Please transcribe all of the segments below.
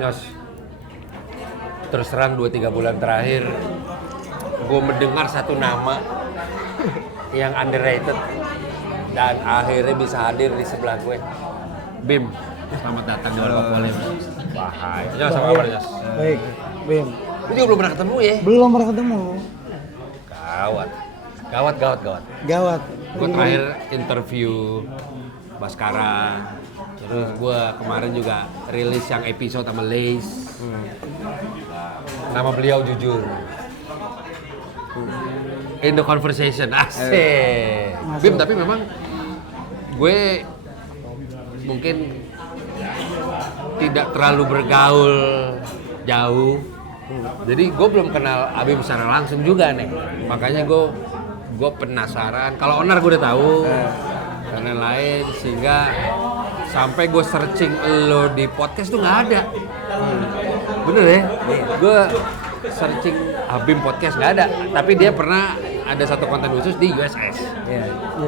Yos, terus terang 2-3 bulan terakhir gue mendengar satu nama yang underrated dan akhirnya bisa hadir di sebelah gue. Bim, selamat datang di Warkop Polim. Bahaya. Yos, apa kabar Yos? Baik, Bim. Lu juga belum pernah ketemu ya? Belum pernah ketemu. Gawat. Gue terakhir interview Baskara. Terus gue kemarin juga rilis yang episode sama Lace. Nama beliau jujur. In the conversation, asik. Bim, tapi memang gue mungkin tidak terlalu bergaul jauh. Jadi gue belum kenal Abim secara langsung juga nih. Makanya gue penasaran. Kalau Onar gue udah tahu dan lain-lain, sehingga sampai gue searching lo di podcast tuh nggak ada. Bener ya? Gue searching Abim podcast nggak ada. Tapi dia pernah ada satu konten khusus di USS.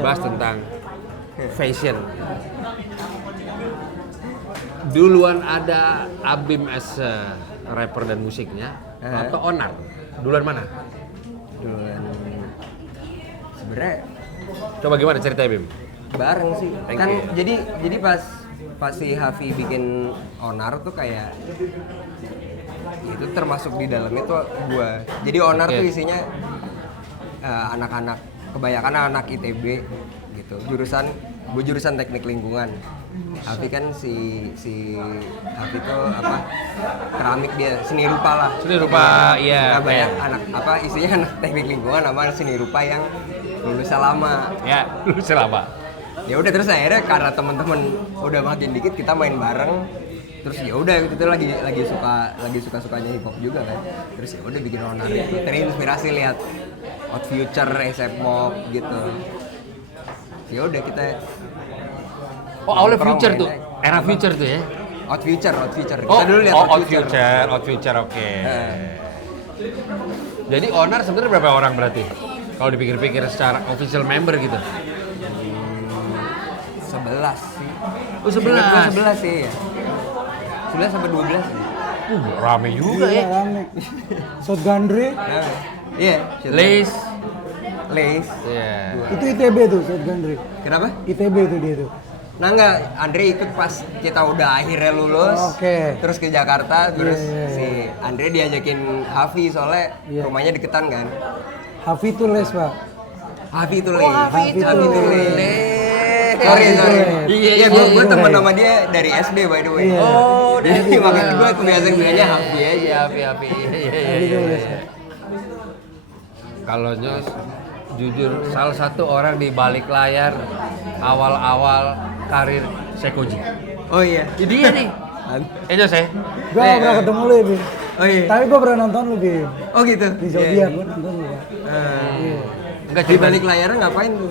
Bahas tentang fashion. Duluan ada Abim as a rapper dan musiknya atau Onar? Duluan mana? Duluan sebenarnya Coba gimana ceritanya Bim? bareng sih. Thank Kan you. jadi pas si Hafi bikin Onar tuh kayak itu termasuk di dalamnya tuh gua. Jadi Onar tuh isinya anak-anak, kebanyakan anak ITB gitu. Gue jurusan teknik lingkungan. Hafi kan si Hafi tuh keramik, dia seni rupa lah. Seni rupa, iya. Nah, banyak anak isinya anak teknik lingkungan sama seni rupa yang lulusan lama. Ya, lu selama. Ya udah, terus akhirnya karena teman-teman udah makin dikit, kita main bareng. Terus ya udah, itu lagi suka-sukanya hip hop juga kan. Terus ya udah bikin Onar itu. Terinspirasi lihat Odd Future, A$AP Mob gitu. Ya udah kita Awalnya Future tuh, era Future tuh ya? Odd Future. Kita dulu lihat Odd Future, oke. Jadi Onar sebenarnya berapa orang berarti? Kalau dipikir-pikir secara official member gitu? 11 sih. Oh 11? 11 sih ya. 11 sampai 12 sih. Rame juga ya. Rame. Shotgundry, Iya. Lace. Iya. itu ITB tuh, Shotgundry. Kenapa? ITB tuh dia tuh. Nah enggak, Andre ikut pas kita udah akhirnya lulus. Oke. Terus ke Jakarta, terus Iya. si Andre diajakin Hafi soalnya rumahnya deketan kan. Hafi tuh les, Pak. Hafi itu Oh, Hafi itu les. Sorry. Iya, gue temen sama dia dari SD by the way. Iya. Oh, Jadi makanya gue kebiasaan bilangnya Hafi aja. Happy. Hafi tuh les. Kalau Nyos, jujur salah satu orang di balik layar awal-awal karir Sekoji. Oh iya. Jadi dia nih. Nyos ya? Gue gak pernah ketemu lu ya, Bim. Oh iya. Tapi gue pernah nonton lu, Bim. Oh gitu. Di Zodiac, gue nonton lu, Pak. Enggak Di balik layarnya ngapain tuh?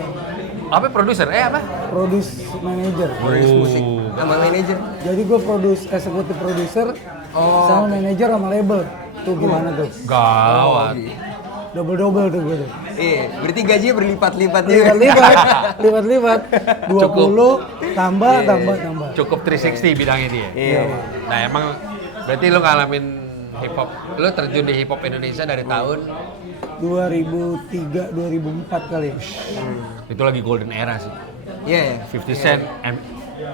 Apa produser? Apa? Produce manager. Produce musik sama manajer. Jadi gue eksekutif produser sama manajer sama label. Tuh gimana tuh? Gawat. Double tuh gue tuh. Iya, berarti gajinya berlipat-lipat juga. Lipat-lipat. 20 tambah. Cukup 360 bidangnya dia. Iya. Nah emang berarti lo ngalamin hip hop, lo terjun di hip hop Indonesia dari tahun 2003, 2004 kali. itu lagi golden era sih. Iya. 50 Cent,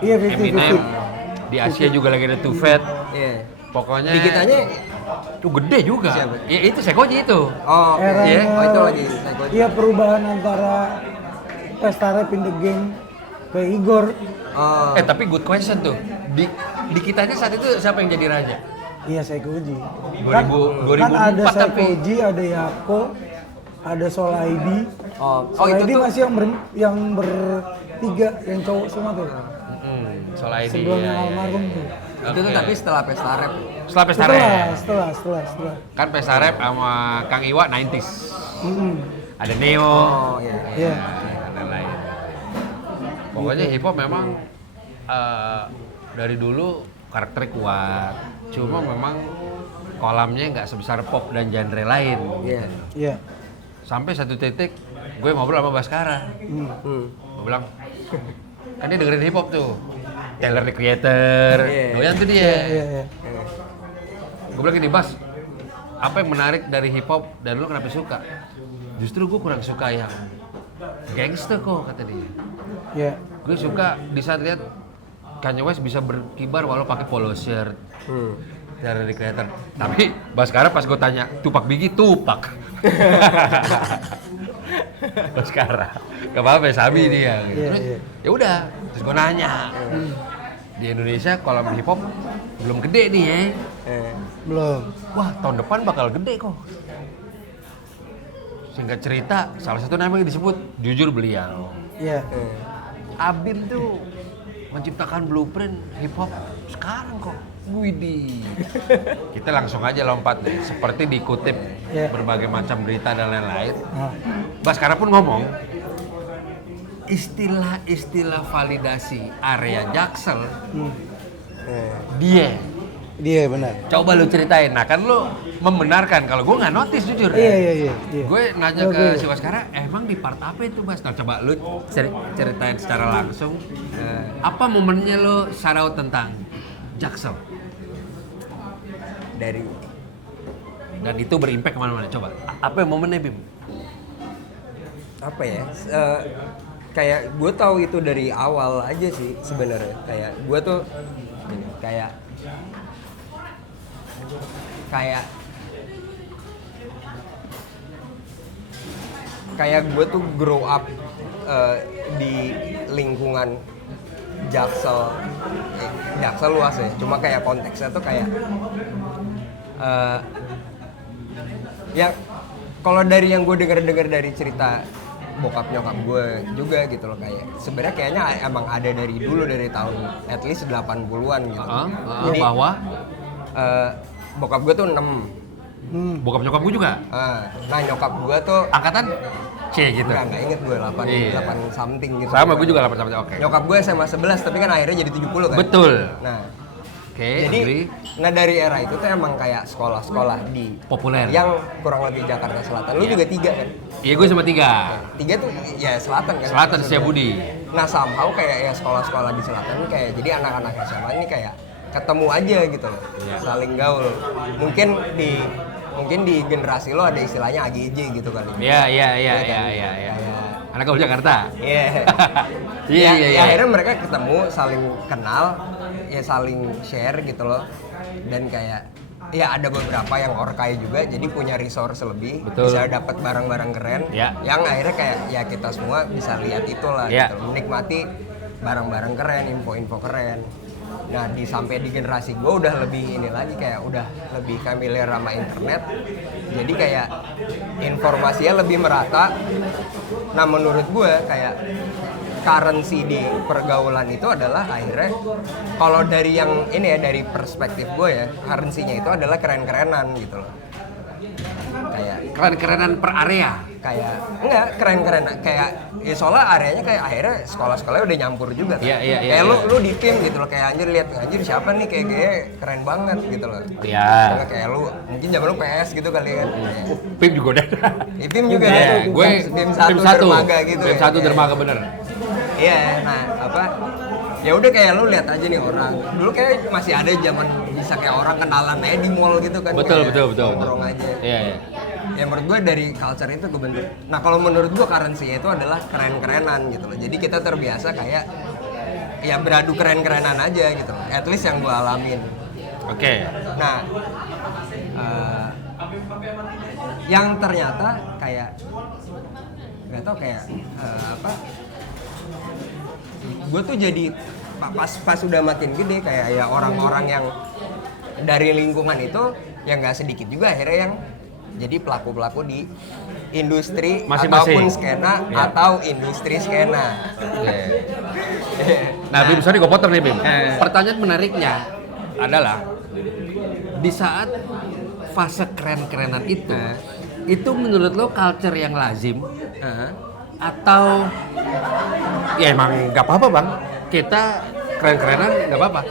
Iya, Eminem, 50-50. di Asia juga lagi ada Too Fat. Iya. Pokoknya Di kitanya tuh gede juga. Siapa? Ya itu Sekoji itu. oh, Era Iya. oh itu lagi psycho. Iya, perubahan antara Pesta Rap in the Game ke Igor. Oh. Tapi good question tuh. Di kitanya saat itu siapa yang jadi raja? Iya, Seikoji. 2004 Kan ada tapi. Seikoji, ada Yako, ada Solaidi. Oh, Solaidi itu tuh masih yang bertiga, yang cowok semua tuh. Soal ID. Sebelum yang almarhum tuh. itu tuh tapi setelah pesta rap. Setelah Pesta Rap. Setelah. Kan Pesta Rap sama Kang Iwa 90s. Ada Neo. Oh iya. Iya. Dan lain. Pokoknya hip hop memang dari dulu karakternya kuat. Cuma memang kolamnya nggak sebesar pop dan genre lain. Iya. Iya. Sampai satu titik gue ngobrol sama Baskara. Gue bilang, kan dia dengerin hip hop tuh. Tyler the Creator, Iya. doyan tuh dia. Iya. Gue bilang gini, Bas, apa yang menarik dari hip hop dan lo kenapa suka? Justru gue kurang suka yang gangster kok, kata dia. Iya. Gue suka di saat lihat Kanye West bisa berkibar walau pakai polo shirt. Dari kelihatan. Tapi Baskara pas gue tanya Tupac Biggie, Tupac. Baskara. Gak apa-apa, Sabi dia. Gitu. Terus ya udah, terus gue nanya. Di Indonesia kalau hip hop belum gede nih ya. Belum. Wah, tahun depan bakal gede kok. Singkat cerita, salah satu nama yang disebut jujur beliau. Iya. Abim tuh menciptakan blueprint hip hop sekarang kok. Widih. Kita langsung aja lompat deh. Seperti dikutip berbagai macam berita dan lain-lain. Baskara pun ngomong, istilah-istilah validasi area Jaksel, Dia benar. coba lu ceritain. Nah kan lu membenarkan kalau gue nggak notice jujur. Iya. Gue nanya ke si Baskara, emang di part apa itu Bas? Nah coba lu ceritain secara langsung. Apa momennya lu shout out tentang Jaksel? Dan itu berimpact kemana-mana. Coba, apa yang momennya Bim? Apa ya? Kayak gue tahu itu dari awal aja sih sebenarnya. Kayak gue tuh kayak gue tuh grow up di lingkungan Jaksel luas ya. Cuma kayak konteksnya tuh kayak ya kalau dari yang gue denger dari cerita bokap nyokap gue juga gitu loh, kayak sebenarnya kayaknya emang ada dari dulu, dari tahun at least 80-an gitu. Jadi bahwa bokap gue tuh 6. Bokap nyokap gue juga. Nah nyokap gue tuh Angkatan C gitu. Nggak inget gue 8 something gitu. Sama gue juga 8 something. Oke. Nyokap gue SMA 11 tapi kan akhirnya jadi 70 kan. Betul. Nah, jadi nah dari era itu tuh emang kayak sekolah-sekolah di populer yang kurang lebih Jakarta Selatan. Lu juga 3 kan? Iya, gue sama 3. 3 tuh ya selatan kan. Selatan Setiabudi. Nah, somehow kayak ya sekolah-sekolah di selatan ini kayak jadi anak-anak SMA ini kayak ketemu aja gitu loh. Saling gaul. Mungkin di generasi lo ada istilahnya AGJ gitu kali. Iya. Anak gaul Jakarta. Iya. Iya. Akhirnya mereka ketemu, saling kenal, ya saling share gitu loh. Dan kayak ya ada beberapa yang orkai juga, jadi punya resource lebih. Betul. Bisa dapat barang-barang keren. Ya. Yang akhirnya kayak ya kita semua bisa lihat itulah Ya. gitu. Menikmati barang-barang keren, info-info keren. Nah, sampai di generasi gue udah lebih ini lagi, kayak udah lebih familiar sama internet. Jadi kayak informasinya lebih merata. Nah, menurut gue kayak currency di pergaulan itu adalah akhirnya kalau dari yang ini ya, dari perspektif gue ya, currency-nya itu adalah keren-kerenan gitu loh. Kayak Keren-kerenan per area. kayak enggak keren-kerenan kayak ya soalnya areanya kayak akhirnya sekolah-sekolahnya udah nyampur juga kan. Iya. Kayak lu di tim gitu loh, kayak anjir lihat anjir siapa nih kayak keren banget gitu loh. Iya. Kayak lu mungkin zaman lu PS gitu kali kan. PIM juga udah. PIM juga Iya, ya. gue PIM 1 dermaga gitu. PIM 1 dermaga bener. Iya, nah apa? Ya udah kayak lu lihat aja nih orang. Dulu kayak masih ada zaman bisa kayak orang kenalan aja di mall gitu kan. Betul. Nongkrong aja. Iya. Ya menurut gue dari culture itu kebentuk. Nah kalau menurut gue currency itu adalah keren-kerenan gitu loh. Jadi kita terbiasa kayak ya beradu keren-kerenan aja gitu loh. At least yang gue alamin. Oke. Nah, yang ternyata kayak nggak tau kayak apa? Gue tuh jadi pas udah makin gede kayak ya orang-orang yang dari lingkungan itu yang nggak sedikit juga akhirnya yang jadi pelaku-pelaku di industri Masing-masing. ataupun skena atau industri skena. Nah, Bim, sorry gue potong nih Bim. Pertanyaan menariknya adalah di saat fase keren-kerenan itu menurut lo culture yang lazim atau ya emang nggak apa-apa bang, kita keren-kerenan nggak apa-apa.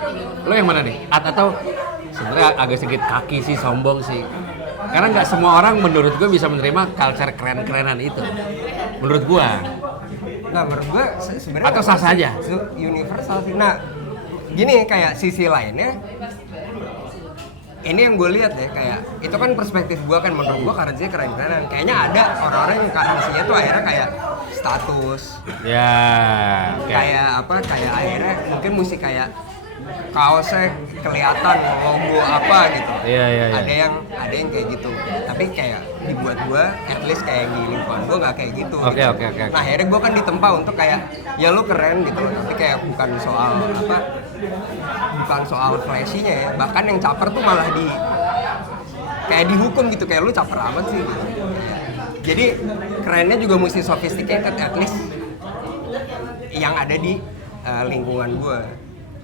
Lo yang mana nih? Atau sebenarnya agak sedikit kaki sih, sombong sih. Karena nggak semua orang menurut gue bisa menerima culture keren-kerenan itu. Menurut gue. Nah menurut gue sebenarnya atau sah saja. Universal sih. Nah gini kayak sisi lainnya ini yang gue lihat ya, kayak itu kan perspektif gue kan, menurut gue currency keren-kerenan. Kayaknya ada orang-orang yang currency-nya tuh akhirnya kayak status. Ya. Kayak apa? Kayak akhirnya mungkin mesti kayak kaosnya kelihatan logo apa gitu. Iya. Ada yang kayak gitu. Tapi kayak dibuat gue, at least kayak di lingkungan gue nggak kayak gitu. Oke. Nah akhirnya gue kan ditempa untuk kayak ya lu keren gitu. Tapi kayak bukan soal flashy-nya ya. Bahkan yang caper tuh malah kayak dihukum gitu, kayak lu caper amat sih gitu. Jadi kerennya juga mesti sophisticated, at least yang ada di lingkungan gue.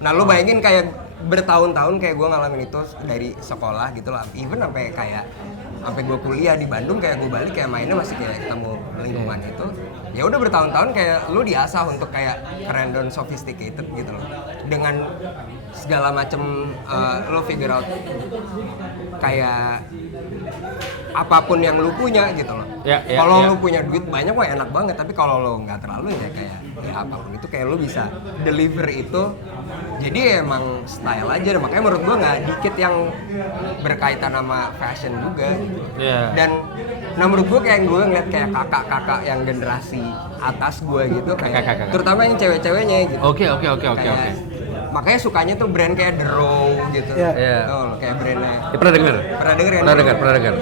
Nah lu bayangin kayak bertahun-tahun kayak gue ngalamin itu dari sekolah gitu lah, even sampai gue kuliah di Bandung, kayak gue balik kayak mainnya masih kayak ketemu lingkungan itu. Ya udah bertahun-tahun kayak lu diasah untuk kayak keren dan sophisticated gitu loh, dengan segala macem lo figure out kayak apapun yang lu punya gitu loh. Kalau lu punya duit banyak wah enak banget, tapi kalau lu nggak terlalu ya kayak ya apapun itu kayak lu bisa deliver itu. Jadi emang style aja, makanya menurut gua nggak dikit yang berkaitan sama fashion juga. Dan nah menurut gua kayak gue ngeliat kayak kakak-kakak yang generasi atas gua gitu, kayak terutama yang cewek-ceweknya gitu. Oke. Makanya sukanya tuh brand kayak The Row gitu. Tuh, kayak brandnya. Pernah dengar? Pernah dengar.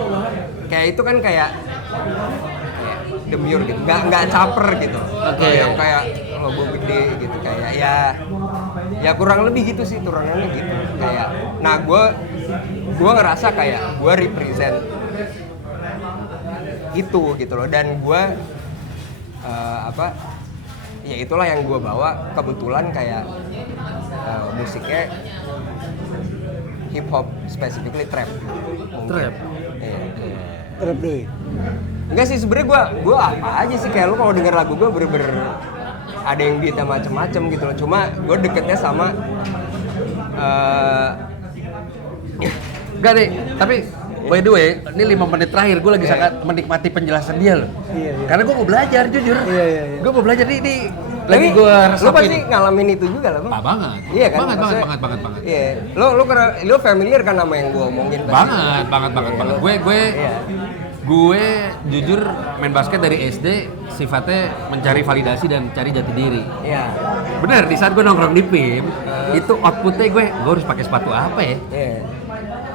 Kayak itu kan kayak demure gitu, nggak caper gitu. Yang kayak logo gede gitu, kayak ya kurang lebih gitu sih, turunannya gitu. Kayak, nah gue ngerasa kayak gue represent itu gitu loh, dan gue ya itulah yang gue bawa. Kebetulan kayak musiknya hip hop, specifically trap. Trap. Trap deh. Enggak sih sebenarnya gue apa aja sih, kayak lu kalau denger lagu gue bener-bener ada yang beatnya macem-macem gitu loh. Cuma gue deketnya sama Enggak deh, tapi by the way, ini 5 menit terakhir gue lagi sangat menikmati penjelasan dia loh. Iya. Karena gue mau belajar jujur. Iya. Gue mau belajar ini tapi lagi gue resapin. Lu pasti ngalamin itu juga lah bang? Banget. Iya kan? Banget. Iya. Lu familiar kan sama yang gue omongin tadi? Banget. Gue jujur main basket dari SD sifatnya mencari validasi dan cari jati diri. Iya. Bener, di saat gue nongkrong di PIM, itu outputnya gue harus pakai sepatu apa ya? Iya.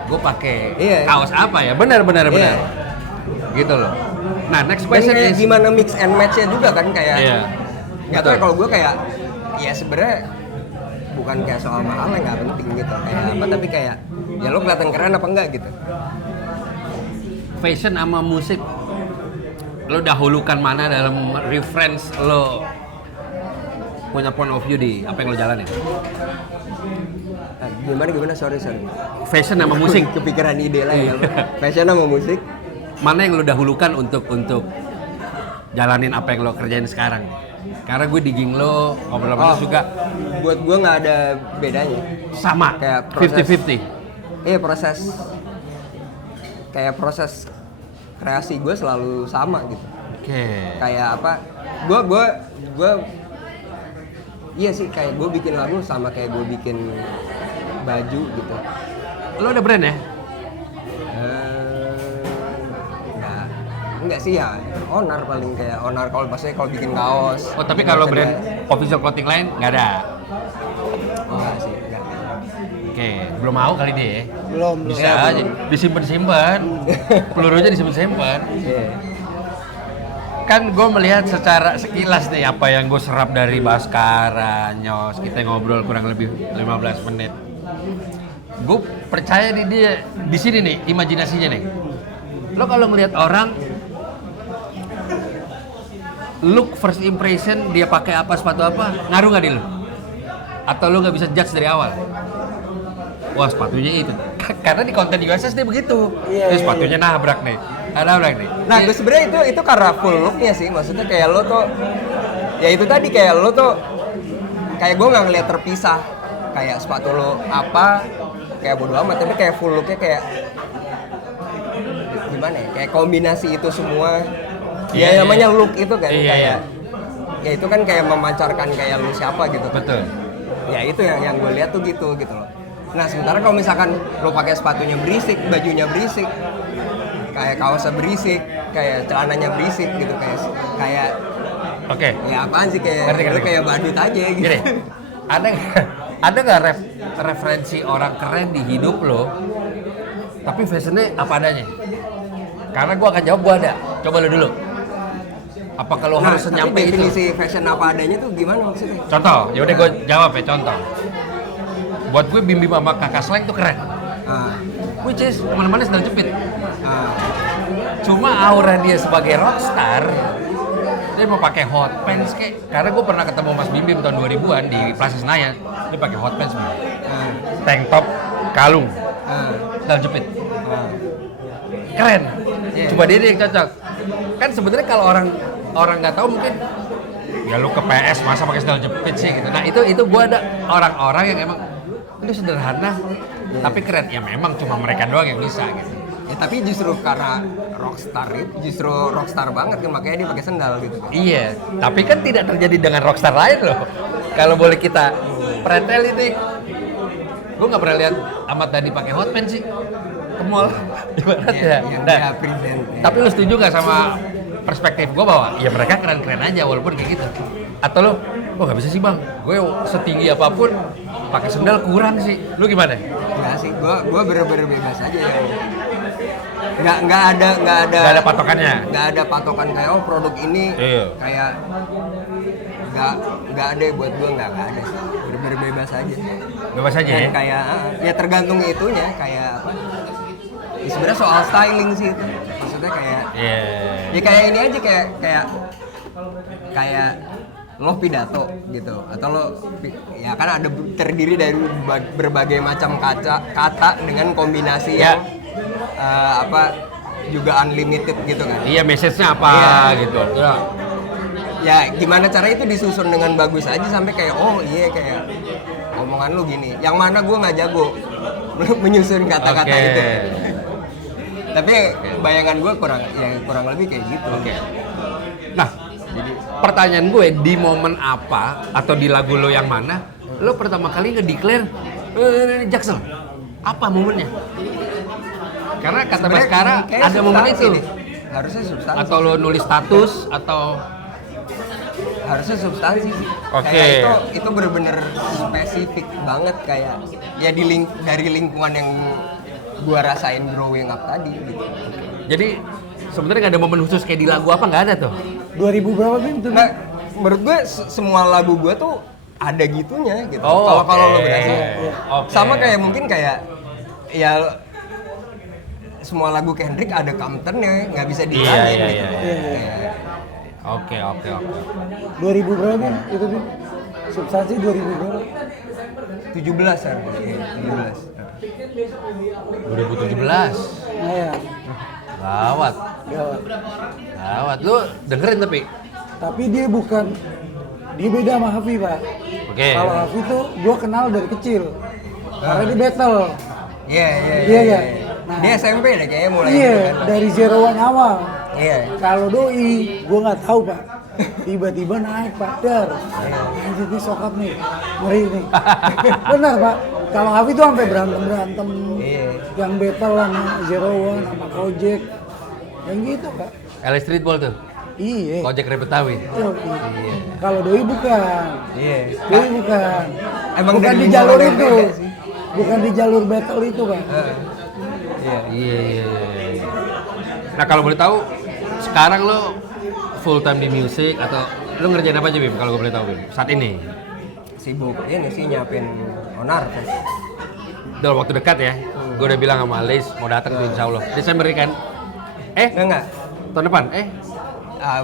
Gue pakai kaos apa ya? Bener. Gitu loh. Nah, next question is gimana mix and match-nya juga kan kayak. Iya. Nggak tahu kalau gue kayak ya sebenarnya bukan kayak soal mahal yang nggak penting gitu kayak apa, tapi kayak ya lo kelihatan keren apa enggak gitu. Fashion sama musik, lo dahulukan mana dalam reference lo punya point of view di apa yang lo jalanin? Gimana sorry. Fashion sama musik. Kepikiran ide lah ya. Fashion sama musik. Mana yang lo dahulukan untuk jalanin apa yang lo kerjain sekarang? Karena gue digging lo, ngobrol-ngobrol juga. Buat gue nggak ada bedanya. Sama, kayak 50-50. Iya proses kreasi gue selalu sama gitu. Oke. Kayak apa? Gue iya sih, kayak gue bikin lagu sama kayak gue bikin baju gitu. Lo ada brand ya? Enggak sih ya, Onar paling kayak Onar kalau bikin kaos. Oh tapi kalau brand official clothing lain nggak ada? Enggak sih, enggak. Oke, belum mau kali deh. Belum. Bisa aja, disimpan. Pelurunya disimpan. Yeah. Kan gue melihat secara sekilas nih apa yang gue serap dari Baskara, Nyos, kita ngobrol kurang lebih 15 menit. Gue percaya nih dia di sini nih imajinasinya nih. Lo kalau ngelihat orang look first impression dia pakai apa, sepatu apa, ngaruh nggak di lo? Atau lo nggak bisa judge dari awal? Wah sepatunya itu, karena di konten di USS dia begitu. Sepatunya nabrak nih. Nah gue sebenarnya itu karena full looknya sih, maksudnya kayak lo tuh, ya itu tadi kayak lo tuh, kayak gue nggak ngeliat terpisah, kayak sepatu lo apa, kayak bodo amat, tapi kayak full looknya kayak gimana ya, kayak kombinasi itu semua. Ya namanya look itu kan kayak ya itu kan kayak memancarkan kayak lu siapa gitu kan. Betul. Ya itu yang gue lihat tuh gitu loh. Nah sementara kalau misalkan lo pakai sepatunya berisik, bajunya berisik, kayak kaosnya berisik, kayak celananya berisik gitu, kayak Oke. ya apaan sih, kayak Ngerti. lo kayak badut aja gitu. Gini, ada nggak referensi orang keren di hidup lo, tapi fashionnya apa adanya? Karena gua akan jawab gua ada. Coba lo dulu. Apa kalau Nah, harus tapi nyampe itu? definisi fashion apa adanya tuh gimana maksudnya? Contoh, yaudah gue jawab ya contoh. Buat gue Bim Bim sama Kakak Slang tuh keren. Ah, Which is kemana-mana sedang jepit. ah, Cuma aura dia sebagai rockstar, dia mau pakai hot pants kayak. Karena gue pernah ketemu Mas Bim Bim tahun 2000-an di Plaza Senayan, dia pakai hot pants, ah, tank top, kalung, ah, sedang jepit. ah. Keren. Iya. Coba dia yang cocok. Kan sebenarnya kalau orang nggak tahu mungkin ya lu ke PS masa pakai sandal jepit sih gitu. Nah itu gue ada orang-orang yang emang itu sederhana tapi keren. Ya memang cuma mereka doang yang bisa gitu. Ya tapi justru karena rockstar itu justru rockstar banget kan, makanya dia pakai sendal gitu kan. Iya, tapi kan tidak terjadi dengan rockstar lain loh. Kalau boleh kita pretel ini, gue nggak pernah lihat Ahmad Dhani pakai hot pants sih ke mall. Ibarat ya. Yang Nah, dia present. Ya. tapi lu setuju gak sama perspektif gue bahwa ya mereka keren-keren aja walaupun kayak gitu? Atau lu, nggak bisa sih bang, gue setinggi apapun pakai sendal kurang sih. Lu gimana? Enggak sih, gua bener-bener bebas aja ya. Nggak ada Patokannya. nggak ada patokan kayak oh produk ini Iya. kayak nggak ada buat gua, nggak ada sih, bener-bener bebas aja. Bebas aja Dan ya? kayak ya tergantung itunya, kayak apa ya, sebenarnya soal styling sih itu maksudnya kayak Iya. ya kayak ini aja, kayak lo pidato gitu, atau lo ya kan ada terdiri dari berbagai macam kata dengan kombinasi Ya. yang juga unlimited gitu kan. Iya, message-nya apa Iya. gitu. Ya. Ya gimana cara itu disusun dengan bagus aja sampai kayak oh iya kayak omongan lu gini. Yang mana gue nggak jago menyusun kata-kata Oke. itu. Tapi bayangan gue kurang lebih kayak gitu. Oke. Nah, pertanyaan gue di momen apa atau di lagu lo yang mana lo pertama kali nge-declare Jaksel? Apa momennya? Karena kata Sebenarnya Baskara kayak ada momen substansi itu. deh. Harusnya substansi. Atau lo nulis status atau Harusnya substansi sih. Oke. Kayak itu bener-bener spesifik banget, kayak ya dari lingkungan yang gua rasain growing up tadi gitu. jadi sebenarnya nggak ada momen khusus kayak di lagu apa, nggak ada tuh. 2000 berapa Bim tuh? Nah, menurut gue semua lagu gue tuh ada gitunya gitu. Oh, Kalau lo oke. berasa, Oke. sama kayak mungkin kayak ya semua lagu Kendrick ada counternya, nggak bisa Iya, dihilangin iya, gitu. iya, Kayak, Oke. 2000 berapa Bim? Itu Bim? Substansi 2000 berapa? 17 kan? Iya, 17. 2017. Nah ya, Gawat. gawat. Gawat. Lu dengerin tapi. Tapi dia beda sama Hafi Pak. Oke. Kalau Hafi tuh gua kenal dari kecil. Karena dia battle. Iya. Iya, iya. Nah. Dia SMP deh kayaknya mulai. Iya, gitu kan. dari Zero One awal. Iya. Kalau Doi, gua nggak tahu Pak. Tiba-tiba naik Pak, dar. Anjir nih sokap nih, ngeri nih. Benar Pak. Kalau Hafi tuh sampai berantem. Iya. Yang battle sama Zero One, sama Kojek. Yang gitu Pak. LA Streetball tuh. Iya. Kojek Betawi. Oh, iya. Kalau Doi bukan. Iya. Doi bukan. Emang Bukan dari di jalur lingkungan itu. yang beda sih. Bukan di jalur battle itu Pak. Iya. Iya. Nah kalau boleh tahu, sekarang lo full time di musik atau lo ngerjain apa aja Bim? Kalau gue boleh tahu Bim, saat ini Sibuk ini sih nyiapin onar kan. dalam waktu dekat ya. Gue udah bilang sama Alice mau datang tuh Insya Allah Desember kan? Enggak. Tahun depan?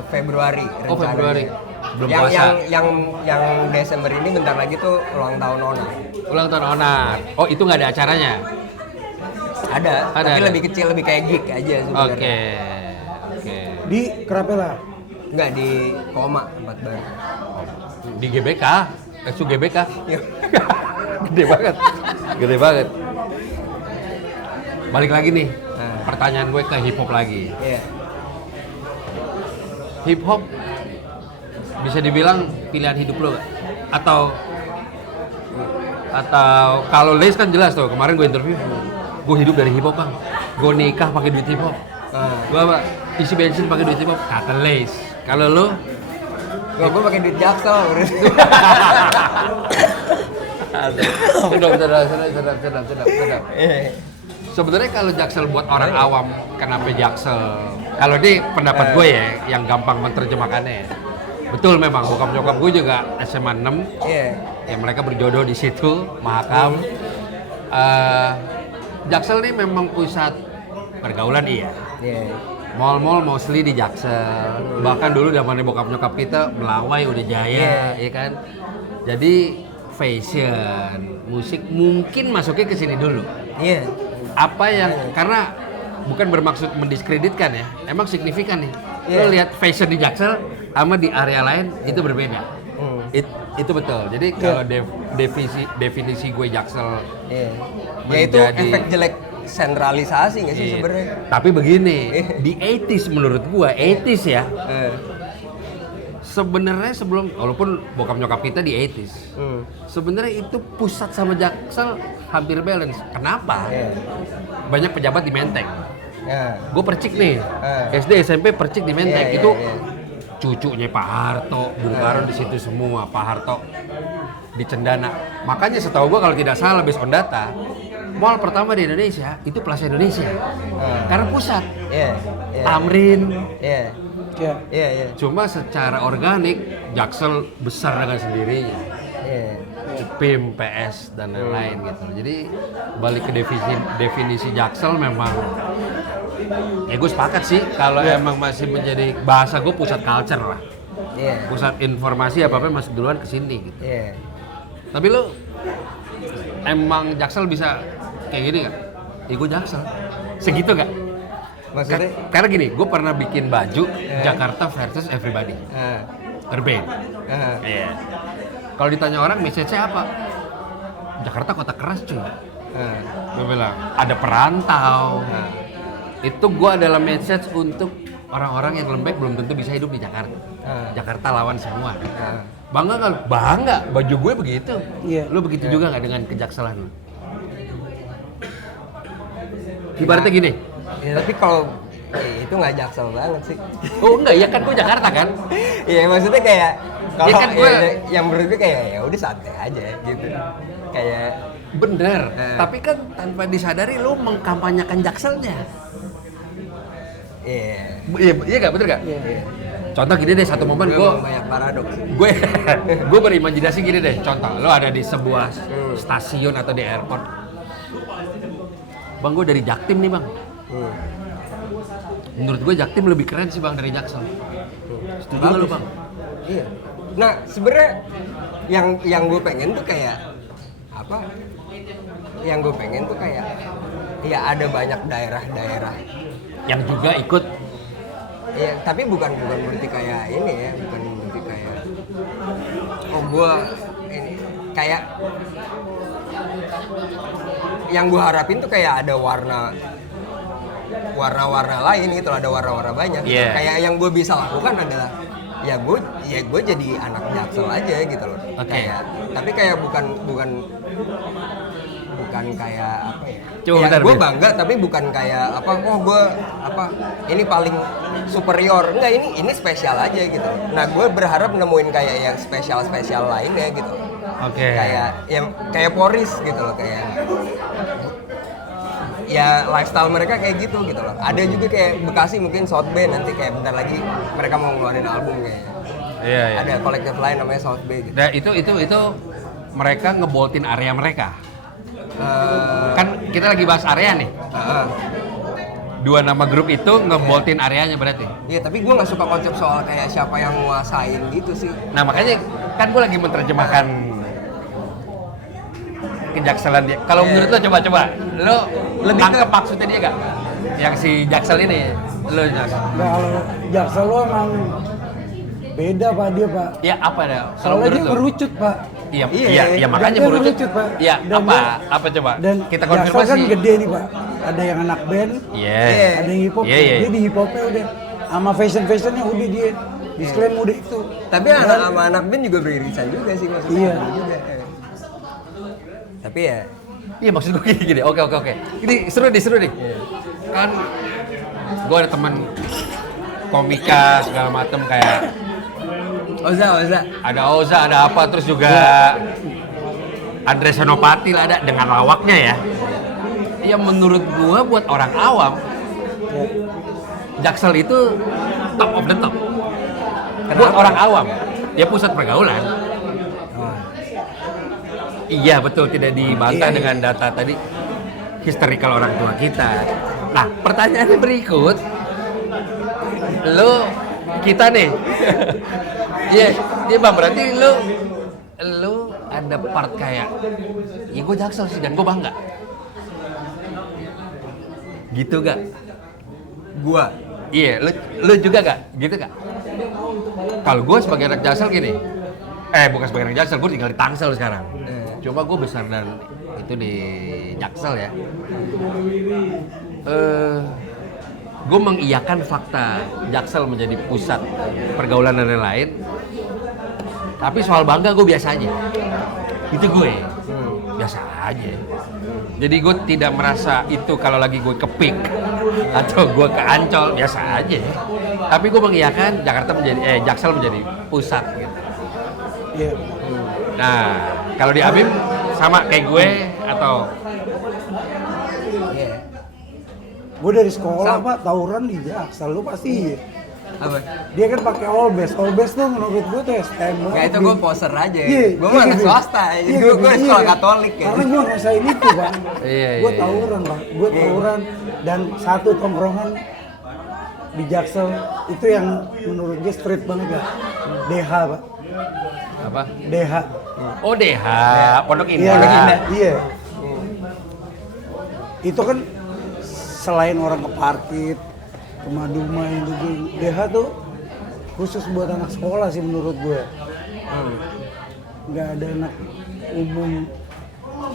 Februari Oh rencananya. Februari. Belum yang, puasa. yang Desember ini bentar lagi tuh ulang tahun Onar. Ulang tahun Onar. Oh itu nggak ada acaranya? Ada, tapi ada. lebih kecil, lebih kayak gig aja sebenarnya. Oke. Di Krapela. Enggak di Koma tempat baru. Di GBK, Su GBK. Iya. Gede banget. Gede banget. Balik lagi nih. Nah. Pertanyaan gue ke hip hop lagi. Iya. Hip hop bisa dibilang pilihan hidup lo gak? Atau Atau kalau Lace kan jelas tuh, kemarin gue interview, gue hidup dari hip hop bang, gue nikah pakai duit hip hop, gue isi bensin pakai duit hip hop, kata Lace. Kalau lo? Gue pakai duit Jaksel. Sedap. Sebenarnya kalau Jaksel buat orang awam, kenapa Jaksel? Kalau ini pendapat gue ya, yang gampang menerjemahkannya. Betul memang, bokap nyokap gue juga SMA 6. Ya mereka berjodoh di situ, Mahakam. Jaksel ini memang pusat pergaulan iya. Mall-mall mostly di Jaksel. Bahkan dulu zamannya bokap nyokap kita Melawai udah jaya, ya kan. Jadi fashion, musik mungkin masuknya ke sini dulu. Apa yang karena bukan bermaksud mendiskreditkan ya, emang signifikan nih. Lo lihat fashion di Jaksel sama di area lain itu berbeda. Itu betul. Jadi kalau definisi gue Jaksel ya itu efek jelek sentralisasi nggak sih sebenarnya? Tapi begini, di 80s menurut gue, 80s ya. Sebenarnya sebelum, walaupun bokap nyokap kita di 80s, sebenarnya itu pusat sama Jaksel hampir balance. Kenapa? Banyak pejabat di Menteng. Gue percik nih, SD SMP percik di Menteng. Itu cucunya Pak Harto, Bung Karno di situ semua, Pak Harto di Cendana. Makanya setahu gue kalau tidak salah based on data, mall pertama di Indonesia itu Plaza Indonesia. Karena pusat. Tamrin. Cuma secara organik Jaksel besar dengan sendirinya. PIM, PS dan lain-lain gitu. Jadi balik ke definisi Jaksel memang ya gue sepakat sih kalau emang masih menjadi bahasa gue pusat culture lah. Pusat informasi apa-apa masuk duluan ke sini gitu. Tapi lu emang Jaksel bisa kayak gini nggak? Ya gue Jaksel. Segitu nggak? Maksudnya? Karena gini, gue pernah bikin baju Jakarta versus Everybody. Terbit. Kalau ditanya orang message-nya apa? Jakarta kota keras cuy. Gue bilang ada perantau. Itu gue adalah message untuk orang-orang yang lembek belum tentu bisa hidup di Jakarta. Jakarta lawan semua. Bangga kan? Bangga. Baju gue begitu. Lu begitu juga nggak dengan kejakselan lu? Ibaratnya gini. Tapi kalau itu nggak Jaksel banget sih. Oh enggak, ya kan gue Jakarta kan? Iya maksudnya kayak kalau kan gue yang menurut gue kayak ya udah santai aja gitu. Kayak bener. Tapi kan tanpa disadari lu mengkampanyekan Jakselnya. Iya nggak, bener nggak? Contoh gini deh, satu momen gue banyak paradoks. Gue berimajinasi gini deh. Contoh, lo ada di sebuah stasiun atau di airport. Bang, gue dari Jaktim nih bang. Menurut gue Jaktim lebih keren sih bang dari Jaksel. Setuju nggak lo bang? Iya. Nah sebenarnya yang gue pengen tuh kayak apa? Yang gue pengen tuh kayak ya ada banyak daerah-daerah yang juga ikut. Iya, tapi bukan berarti kayak ini ya, bukan berarti kayak oh gue ini kayak yang gue harapin tuh kayak ada warna-warna lain gitu, ada warna-warna banyak. Kayak yang gue bisa lakukan adalah ya gue jadi anak Jaksel aja gitu loh. Kayak tapi kayak bukan kayak apa ya? Ya gue bangga tapi bukan kayak apa gue apa ini paling superior. Enggak, ini spesial aja gitu. Nah, gue berharap nemuin kayak yang spesial lainnya gitu. Kayak Poris gitu loh, kayak ya lifestyle mereka kayak gitu loh. Ada juga kayak Bekasi mungkin South Bay, nanti kayak bentar lagi mereka mau ngeluarin album kayaknya. Iya. Ada kolektif lain namanya South Bay gitu. Nah, itu mereka ngeboltin area mereka. Kan kita lagi bahas area nih. Dua nama grup itu ngeboltin areanya berarti. Iya, tapi gue nggak suka konsep soal kayak siapa yang nguasain gitu sih. Nah makanya kan gue lagi menerjemahkan kejakselan dia. Kalau menurut lo coba lo lebih tangkap maksudnya dia gak? Yang si Jaksel ini lo Jas. Nah, kalau Jaksel lo emang beda pak dia pak. Ya apa dah? Soalnya dia merucut pak. Iya makanya merucut pak. Iya apa coba? Dan kita konfirmasi. Jaksel kan gede nih pak. Ada yang anak band, ada yang hip hop. Dia di hip hopnya udah sama fashionnya udah dia disclaim udah itu. Tapi sama anak band juga beririsan juga sih maksudnya. Iya. Juga. Tapi ya Iya maksud gue gini. Oke. Ini seru nih. Kan gue ada teman komika segala macem kayak Oza. ada Oza, ada apa, terus juga Andre Senopati lah ada dengan lawaknya ya. Ya menurut gue buat orang awam, Jaksel itu top of the top. Buat orang awam, dia pusat pergaulan. Iya betul, tidak dibantah dengan data tadi historical orang tua kita. Nah pertanyaannya berikut, kita nih, iya bang, berarti lu ada part kayak, ya gue Jaksel sih dan gue bangga, gitu gak? gua. Iya, lu juga gak? Gitu gak? Kalau gue sebagai anak Jaksel gini, bukan sebagai anak Jaksel, gue tinggal di Tangsel sekarang. Cuma gue besar dan itu di Jaksel ya. Gue mengiyakan fakta Jaksel menjadi pusat pergaulan dan lain-lain. Tapi soal bangga gue biasa aja. Itu gue biasa aja. Jadi gue tidak merasa itu kalau lagi gue ke Pik atau gue ke Ancol, biasa aja. Tapi gue mengiyakan Jaksel menjadi pusat gitu. Iya. Nah, kalau di Abim sama kayak gue atau Gue dari sekolah Pak, tawuran di Jaksel, lu pasti Apa? dia kan pakai all best tuh menurut gue tuh STM. Kayak itu gue poser aja. Iya, Gue mah anak swasta, jadi gue sekolah Katolik ya. Karena gue ngerasain itu Pak. Iya. Gue tawuran Pak, gue tawuran dan satu tongkrongan di Jaksel itu yang menurut gue street banget ya. DH Pak. apa? DH. Oh DH, Pondok Iya, Indah. iya. Itu kan selain orang ke parkir, ke Maduma itu, DH tuh khusus buat anak sekolah sih menurut gue. Nggak ada anak umum,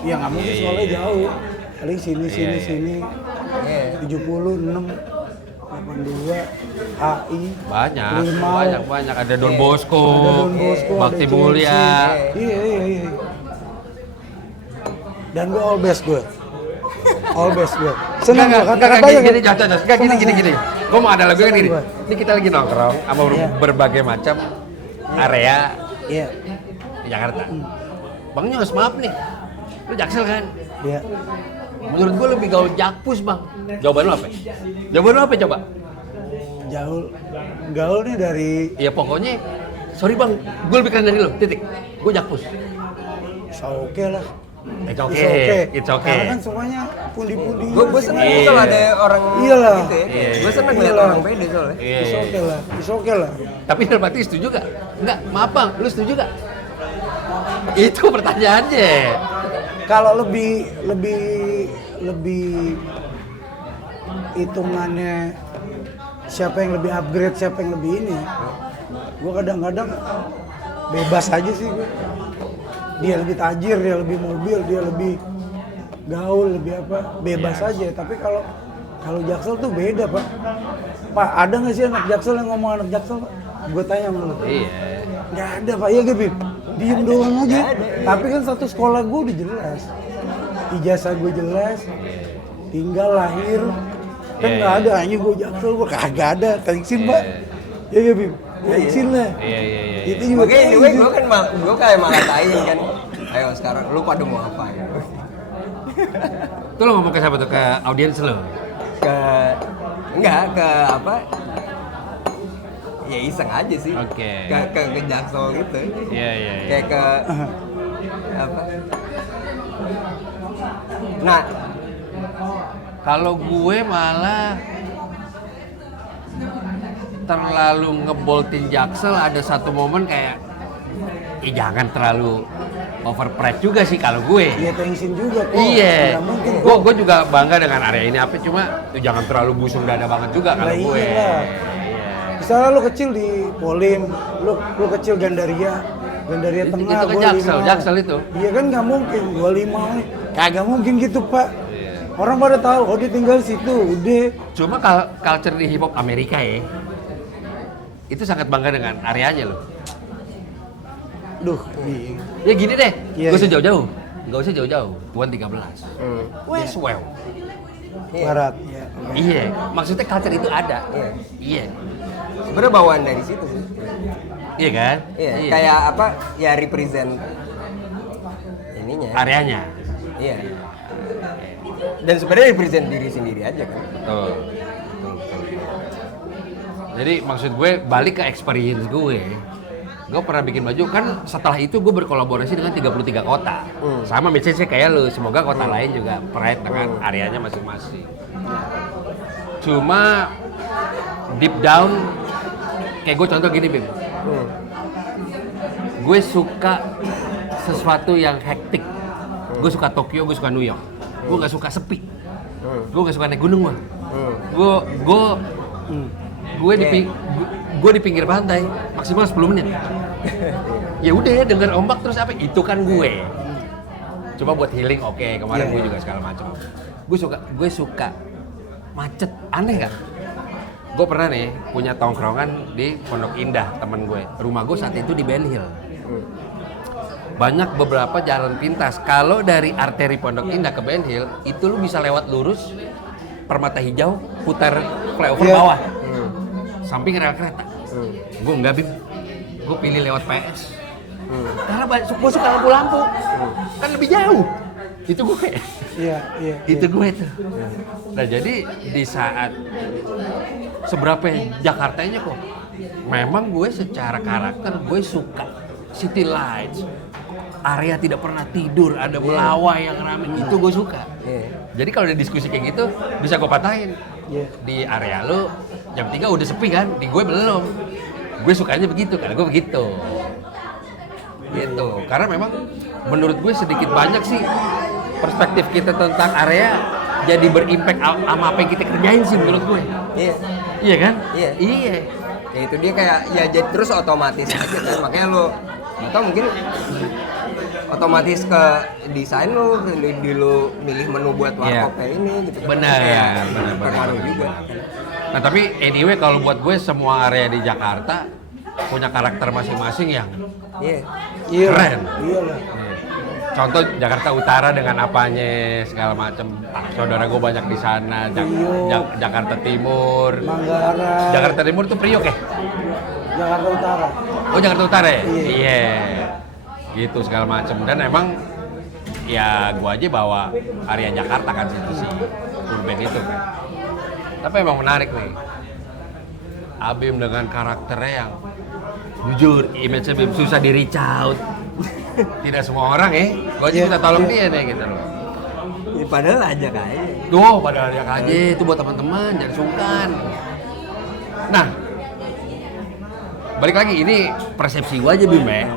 ya nggak mungkin sekolahnya jauh. Paling sini. Iya. 76, 82, HI, Banyak. Ada Don Bosco, ada Don Bosco, Bakti ada Mulia. Iya. Dan gue all best gue. Senang gue kata-katanya gini. Gue mau ada lagu kan gini. Ini kita lagi nongkrong sama berbagai macam area Iya. di Jakarta. Bang Nyos, maaf nih, lu Jaksel kan? Iya. Menurut gue lebih gaul Jakpus bang. Jawaban lu apa coba? Gaul nih dari Ya pokoknya, sorry bang, gue lebih keren dari lu, titik. Gue Jakpus. oke lah. It's okay. Karena kan semuanya pundi-pundi. Gue seneng Iya. kalau ada orang Iyalah. gitu ya. Iya. Gue seneng lihat orang pede soalnya. It's okay lah. Tapi Herbati setuju gak? Enggak, maaf bang, lu setuju gak? Itu pertanyaannya. Kalau lebih hitungannya siapa yang lebih upgrade, siapa yang lebih ini, gue kadang-kadang bebas aja sih gue. Dia lebih tajir, dia lebih mobil, dia lebih gaul, lebih apa, bebas aja. Tapi kalau Jaksel tuh beda Pak. Pak, ada nggak sih anak Jaksel yang ngomong anak Jaksel Pak? Gue tanya sama lu. Iya. Nggak ada Pak, iya Bib. Diem doang aja. Tapi kan satu sekolah gue udah jelas. Ijazah gue jelas. Tinggal lahir. Kan nggak ada, hanya gue Jaksel, gue kagak ada. Thanksin Pak. Iya gak Bib? Thanksin lah. Iya. Itu juga Makanya anyway, gue kayak malah ngatain kan. Ayo sekarang lu pada mau apa ya? Tuh lo ngomong ke siapa tuh? Ke audiens lo? Ke apa? Ya iseng aja sih. Oke. Ke Jaksel gitu. Iya. Kayak ke apa? Nah, Kalau gue malah terlalu ngeboltin Jaksel, ada satu momen kayak jangan terlalu overpride juga sih kalau gue. Iya thanksin juga kok. Iya. Nggak mungkin kok. Gue juga bangga dengan area ini apa cuma jangan terlalu busung dada banget juga kalau Lah gue. iyalah. Misalnya lu kecil di Polim, lu kecil Gandaria Tengah, Itu ke gua Jaksel itu. Iya kan nggak mungkin, 25 nih. Kagak mungkin gitu Pak. Iya. Orang pada tahu, oh dia tinggal situ, udah. Cuma culture di hip hop Amerika ya, itu sangat bangga dengan areanya loh. Duh, Ya gini deh, Iya, gue iya. sejauh-jauh. nggak usah jauh-jauh, Tuan 13. West well. Barat. Ya. Iya, maksudnya culture itu ada. Iya. Sebenarnya bawaan dari situ sih. Iya kan? Iya, kayak apa? Ya represent ininya. Areanya. Iya. Dan sebenarnya represent diri sendiri aja kan. Betul. Jadi maksud gue balik ke experience gue. Gue pernah bikin baju kan setelah itu gue berkolaborasi dengan 33 kota. Sama message kayak lu, semoga kota lain juga pride dengan areanya masing-masing. Cuma deep down kayak gue contoh gini Bim. Gue suka sesuatu yang hektik. Gue suka Tokyo, gue suka New York. Gue nggak suka sepi. Gue nggak suka naik gunung mah. Gue di pinggir pantai maksimal 10 menit. Ya udah denger ombak terus apa? Itu kan gue. Coba buat healing oke. Kemarin gue juga segala macam. Gue suka macet. Aneh kan? Gue pernah nih punya tongkrongan di Pondok Indah temen gue. Rumah gue saat itu di Ben Hill. Banyak beberapa jalan pintas. Kalau dari arteri Pondok Indah ke Ben Hill itu lu bisa lewat lurus Permata Hijau, putar flyover bawah. Samping rel kereta. Gue enggak Bim. Gue pilih lewat PS. Karena gue suka lampu-lampu. Kan lebih jauh. Itu gue. Iya. Itu gue tuh. Nah jadi di saat seberapa Jakartanya kok, memang gue secara karakter gue suka city lights, area tidak pernah tidur, ada melawai yang ramai, itu gue suka. Jadi kalau ada diskusi kayak gitu bisa gue patahin. Di area lu jam 3 udah sepi kan, di gue belum. Gue sukanya begitu, karena gue begitu. Gitu. Karena memang menurut gue sedikit banyak sih perspektif kita tentang area jadi berimpact sama apa yang kita kerjain sih menurut gue. Iya kan? Iya. Ya itu dia kayak ya jadi terus otomatis aja kan. Makanya lo atau mungkin otomatis ke desain lo milih menu buat warkop kayak ini gitu kan. Benar. Pengaruh juga. Nah tapi anyway kalau buat gue semua area di Jakarta punya karakter masing-masing yang keren. Iyalah. Contoh Jakarta Utara dengan apanya segala macam. Saudara gue banyak di sana. Jakarta Timur. Manggarai. Jakarta Timur tuh Priok ya? Jakarta Utara. Oh Jakarta Utara ya? Iya. Gitu segala macam. Dan emang ya gue aja bawa area Jakarta kan situ sih. Urban itu kan. Tapi emang menarik nih. Abim dengan karakternya yang jujur, image-nya Bim susah di reach out. Tidak semua orang ya. Gue aja minta tolong dia deh gitu loh. Ya, padahal ajak aja. Tuh, padahal ajak aja. Itu buat teman-teman, jangan sungkan. Nah, balik lagi ini persepsi gue aja Bim ya.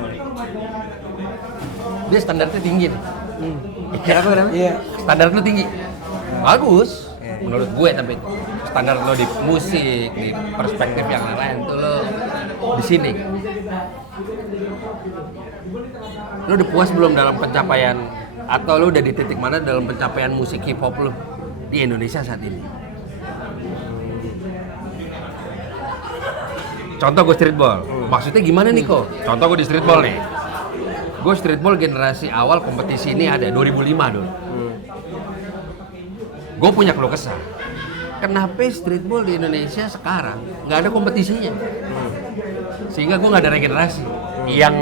Dia standarnya tinggi nih. Kenapa? Iya. Standar lu tinggi. Bagus. Menurut gue tapi standar lo di musik, di perspektif yang lain tuh lo di sini. Lo udah puas belum dalam pencapaian atau lo udah di titik mana dalam pencapaian musik hip hop lo di Indonesia saat ini? Contoh gue streetball. Maksudnya gimana nih kok? Contoh gue di streetball nih. Gue streetball generasi awal kompetisi ini ada 2005 dulu. Gue punya keluh kesah. Kenapa streetball di Indonesia sekarang nggak ada kompetisinya? Sehingga gue nggak ada regenerasi. Yang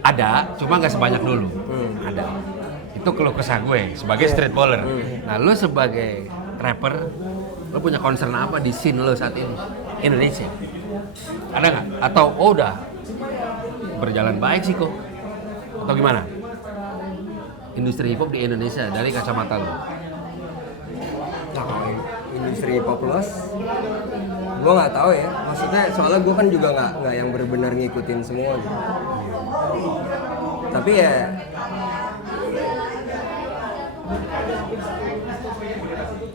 ada, cuma nggak sebanyak dulu. Ada. Itu keluh kesah gue sebagai streetballer. Nah, lo sebagai rapper, lo punya concern apa di scene lo saat ini Indonesia? Ada nggak? Atau udah berjalan baik sih kok? Atau gimana? Industri hip hop di Indonesia dari kacamata lo? Industri pop los, gue nggak tahu ya. Maksudnya soalnya gue kan juga nggak yang benar-benar ngikutin semua gitu. Tapi ya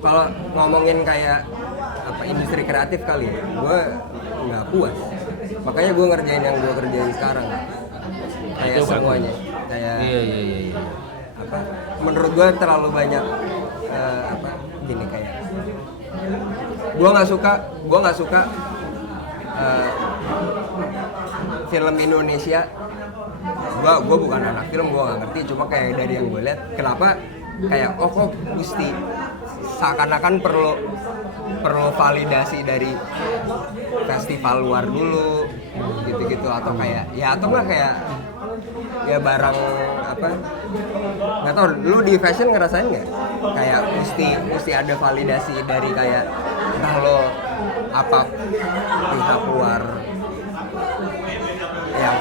kalau ngomongin kayak apa industri kreatif kali ya, gue nggak puas. Makanya gue ngerjain yang gue kerjain sekarang. Kayak itu semuanya. Kayak Iya. apa? Menurut gue terlalu banyak gini kayak. Gue nggak suka film Indonesia Gua bukan anak film, gua nggak ngerti, cuma kayak dari yang gue lihat kenapa kayak kok mesti seakan-akan perlu validasi dari festival luar dulu gitu-gitu, atau kayak ya atau nggak kayak ya barang apa nggak tahu, lu di fashion ngerasain nggak kayak mesti ada validasi dari kayak entah lo apa pihak luar yang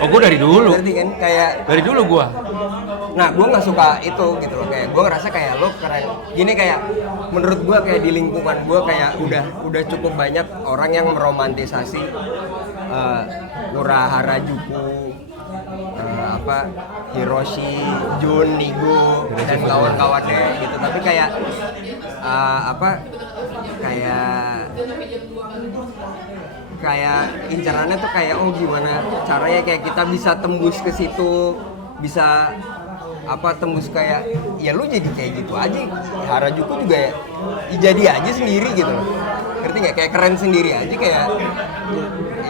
Oh, gue dari dulu. ngerti kan kayak Dari dulu gue. nah gue nggak suka itu gitu loh, kayak gue ngerasa kayak lo keren gini, kayak menurut gue kayak di lingkungan gue kayak udah cukup banyak orang yang meromantisasi Ura Harajuku, apa Hiroshi, Jun, Nigo dan kawan-kawannya gitu, tapi kayak apa kayak incarannya tuh kayak oh gimana caranya kayak kita bisa tembus ke situ, bisa apa tembus kayak ya lu jadi kayak gitu aja, Harajuku juga ya jadi aja sendiri gitu loh, ngerti nggak, kayak keren sendiri aja, kayak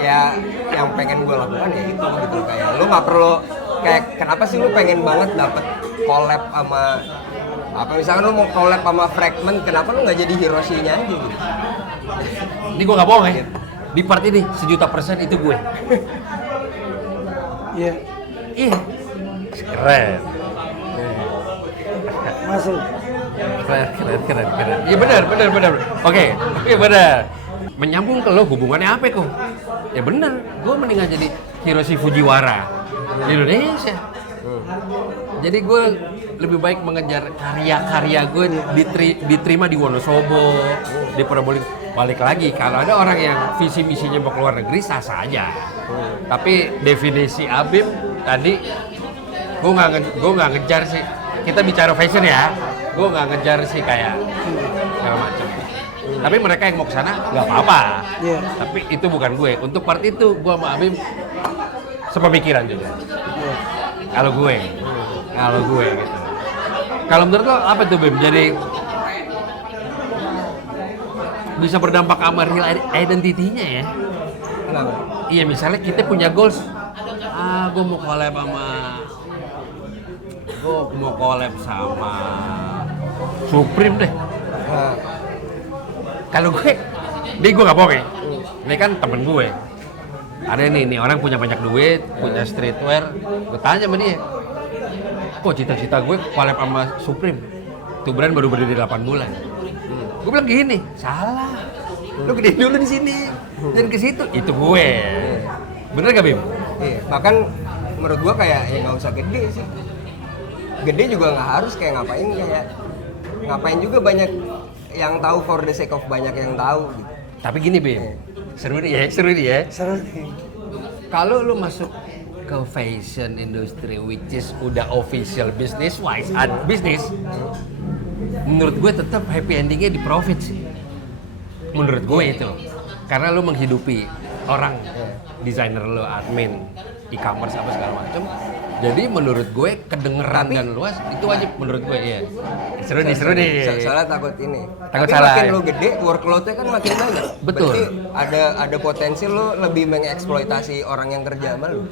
ya yang pengen gue lakukan ya itu gitu, kayak lu nggak perlu kayak kenapa sih lu pengen banget dapet collab sama apa, misalkan lu mau collab sama Fragment, kenapa lu nggak jadi Hiroshi-nya aja gitu. Ini gue nggak bohong ya. Di part ini 1.000.000% itu gue. Iya, Ih, keren. masuk. Keren. Iya benar. Oke, iya benar. Menyambung ke lo hubungannya apa kok? Ya benar, gue mendingan jadi Hiroshi Fujiwara di Indonesia. Jadi gue lebih baik mengejar karya-karya gue diterima di Wonosobo, di Probolinggo. Balik lagi, kalau ada orang yang visi misinya mau keluar negeri sah saja. Tapi definisi Abim tadi, gue nggak ngejar sih. Kita bicara fashion ya, gue nggak ngejar sih kayak segala macam. Tapi mereka yang mau ke sana nggak apa-apa. Iya. Tapi itu bukan gue. Untuk part itu gue sama Abim sepemikiran juga. Iya. Kalau gue gitu. Kalau menurut lo apa tuh Bim? Jadi bisa berdampak sama real identity-nya ya. Kenapa? Iya, misalnya kita punya goals. Gue mau collab sama Supreme deh. Nah, Kalau gue nggak bohong ya. Ini kan temen gue. Ada nih orang punya banyak duit, punya streetwear. Gue tanya sama dia, kok cita-cita gue collab sama Supreme? Itu brand baru berdiri 8 bulan. Gue bilang gini, salah. Lu gede dulu di sini, dan ke situ. Itu gue. Bener gak Bim? iya. Bahkan menurut gua kayak ya nggak usah gede sih. Gede juga nggak harus kayak ngapain juga banyak yang tahu for the sake of banyak yang tahu gitu. Tapi gini Bim, seru nih ya. Seru nih. Kalau lu masuk ke fashion industry which is udah official business wise, bisnis, menurut gue tetap happy endingnya di profit sih. Menurut gue itu, karena lu menghidupi orang, desainer lu, admin, e-commerce apa segala macam. Jadi menurut gue kedengeran dan luas itu wajib menurut gue ya. Seru nih. Soalnya takut ini. Takut tapi salah, makin ya. lo gede, workload-nya kan makin banyak. Betul. Berarti ada potensi lo lebih mengeksploitasi orang yang kerja sama lo.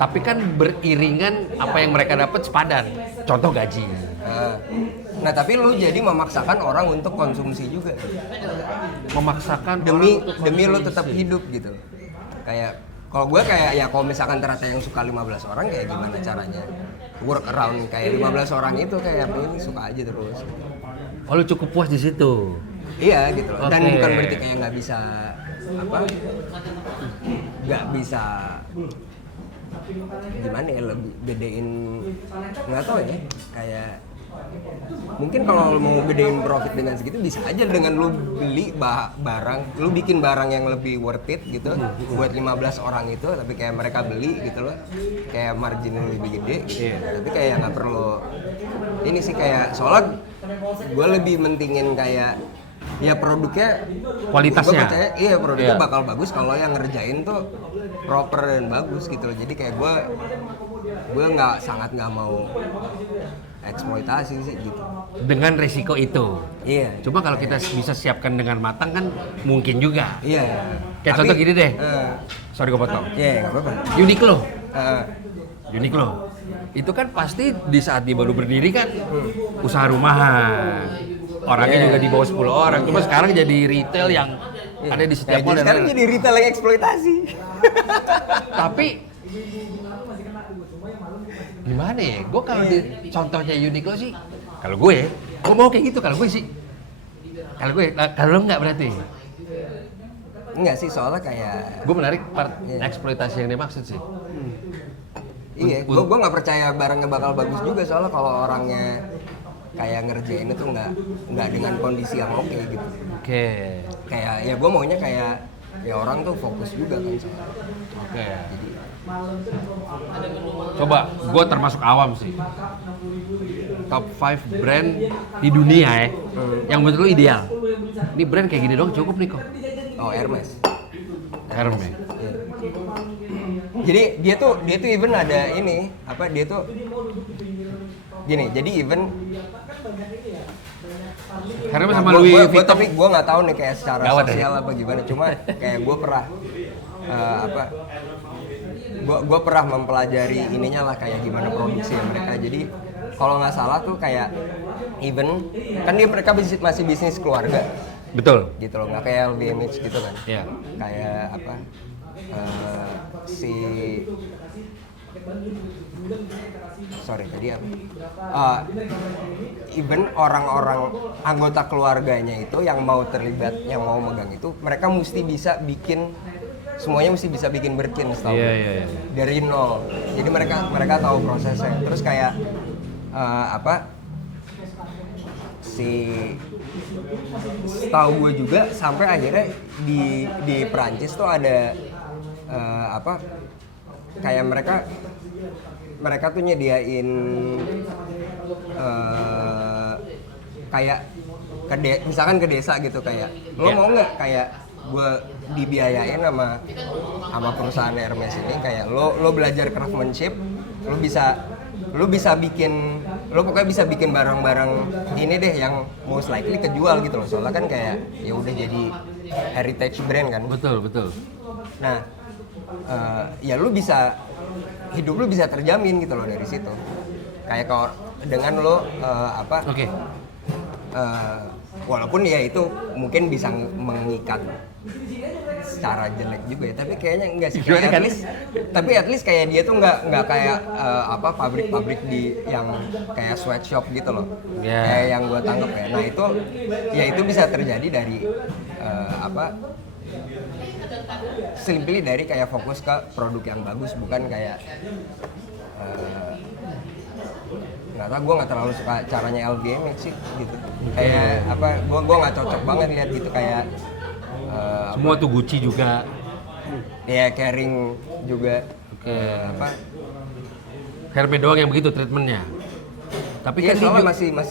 Tapi kan beriringan apa yang mereka dapat sepadan. Contoh gaji. Nah tapi lo jadi memaksakan orang untuk konsumsi juga. Memaksakan Demi lo tetap hidup gitu. Kayak kalau gue kayak ya kalau misalkan ternyata yang suka 15 orang kayak gimana caranya work around kayak 15 orang itu kayak ini suka aja terus. Oh, lu cukup puas di situ. Iya gitu loh. Dan Oke. bukan berarti kayak nggak bisa gimana ya, lebih gedein nggak tahu ya, kayak mungkin kalau mau gedein profit dengan segitu bisa aja dengan lu beli barang, lu bikin barang yang lebih worth it gitu buat 15 orang itu, tapi kayak mereka beli gitu loh, kayak marginnya lebih gede gitu. Tapi kayak nggak perlu ini sih, kayak soalnya gue lebih mentingin kayak ya produknya, Kualitasnya. gue percaya iya produknya Iya. bakal bagus kalau yang ngerjain tuh proper dan bagus gitu loh. Jadi kayak gue sangat nggak mau eksploitasi sih gitu. Dengan resiko itu. Iya. Cuma kalau kita bisa siapkan dengan matang kan mungkin juga. Iya. Kayak contoh gini deh. eh, Sorry gue potong. Iya nggak apa-apa. Uniqlo. Uniqlo. Itu kan pasti di saat dia baru berdiri kan usaha rumahan. Orangnya juga di bawah 10 orang. Cuma sekarang jadi retail yang ada di setiap mall. Sekarang jadi retail yang eksploitasi. Tapi gimana ya? Gue kalau di contohnya Uniqlo sih, kalau gue mau kayak gitu kalau gue sih. Kalau gue, kalau lo nggak berarti? Enggak sih, soalnya kayak Gue menarik part eksploitasi yang dia maksud sih. iya, gue nggak percaya barangnya bakal bagus juga, soalnya kalau orangnya kayak ngerjain itu nggak dengan kondisi yang oke gitu. Oke. Kayak ya gue maunya kayak ya orang tuh fokus juga kan soalnya. Oke. Coba, gue termasuk awam sih. Top 5 brand di dunia yang menurut lu ideal. Ini brand kayak gini doang cukup nih kok. Oh, Hermes. Hermes. Iya. Jadi dia tuh even ada ini apa dia tuh gini. Jadi even Hermes sama Louis Vuitton. Tapi gue nggak tahu nih kayak secara Gawat sosial apa gimana. Cuma kayak gue pernah gue pernah mempelajari ininya lah kayak gimana produksi mereka. Jadi kalau nggak salah tuh kayak even kan mereka masih bisnis keluarga. Betul. Gitu loh, nggak kayak LVMH gitu kan. Iya. Kayak apa sorry tadi apa? Even orang-orang anggota keluarganya itu yang mau terlibat, yang mau megang itu, mereka mesti bisa bikin semuanya mesti bisa bikin berkin setahu Iya. dari nol. Jadi mereka tahu prosesnya. Terus kayak setahu gue juga sampai akhirnya di Perancis tuh ada kayak mereka tuh nyediain kayak misalkan ke desa gitu kayak lo mau nggak kayak gue dibiayain sama perusahaan Hermes ini kayak lo belajar craftsmanship, lo bisa bikin, lo pokoknya bisa bikin barang-barang ini deh yang most likely kejual gitu loh, soalnya kan kayak ya udah jadi heritage brand kan. Betul. Nah ya lo bisa hidup lo bisa terjamin gitu loh dari situ, kayak kalau dengan lo Oke. walaupun ya itu mungkin bisa mengikat secara jelek juga ya, tapi kayaknya enggak sih. Kayak at least kayak dia tuh nggak kayak pabrik-pabrik di yang kayak sweatshop gitu loh. Yeah. Kayak yang gue tangkap ya. Nah itu bisa terjadi dari simply dari kayak fokus ke produk yang bagus, bukan kayak nggak tahu, gue nggak terlalu suka caranya LVMH sih gitu. Kayak gue nggak cocok banget lihat gitu kayak Semua tuh Gucci juga. ya Kering juga. Oke. Hermes doang yang begitu treatmentnya. Tapi Iya, kan dia soalnya juga,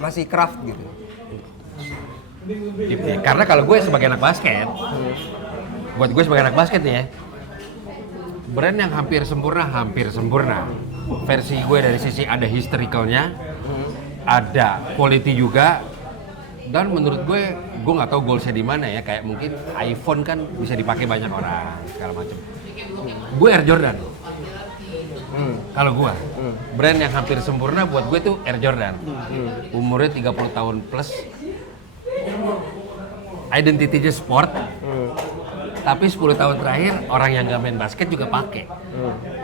masih craft gitu. karena kalau gue sebagai anak basket, buat gue sebagai anak basket nih ya, brand yang hampir sempurna. Versi gue dari sisi ada historicalnya, ada quality juga, dan menurut gue nggak tahu goalsnya di mana ya, kayak mungkin iPhone kan bisa dipakai banyak orang segala macam. Gue Air Jordan. Kalau gue, brand yang hampir sempurna buat gue tuh Air Jordan. Umurnya 30 tahun plus, identitinya sport. Tapi 10 tahun terakhir orang yang gak main basket juga pakai.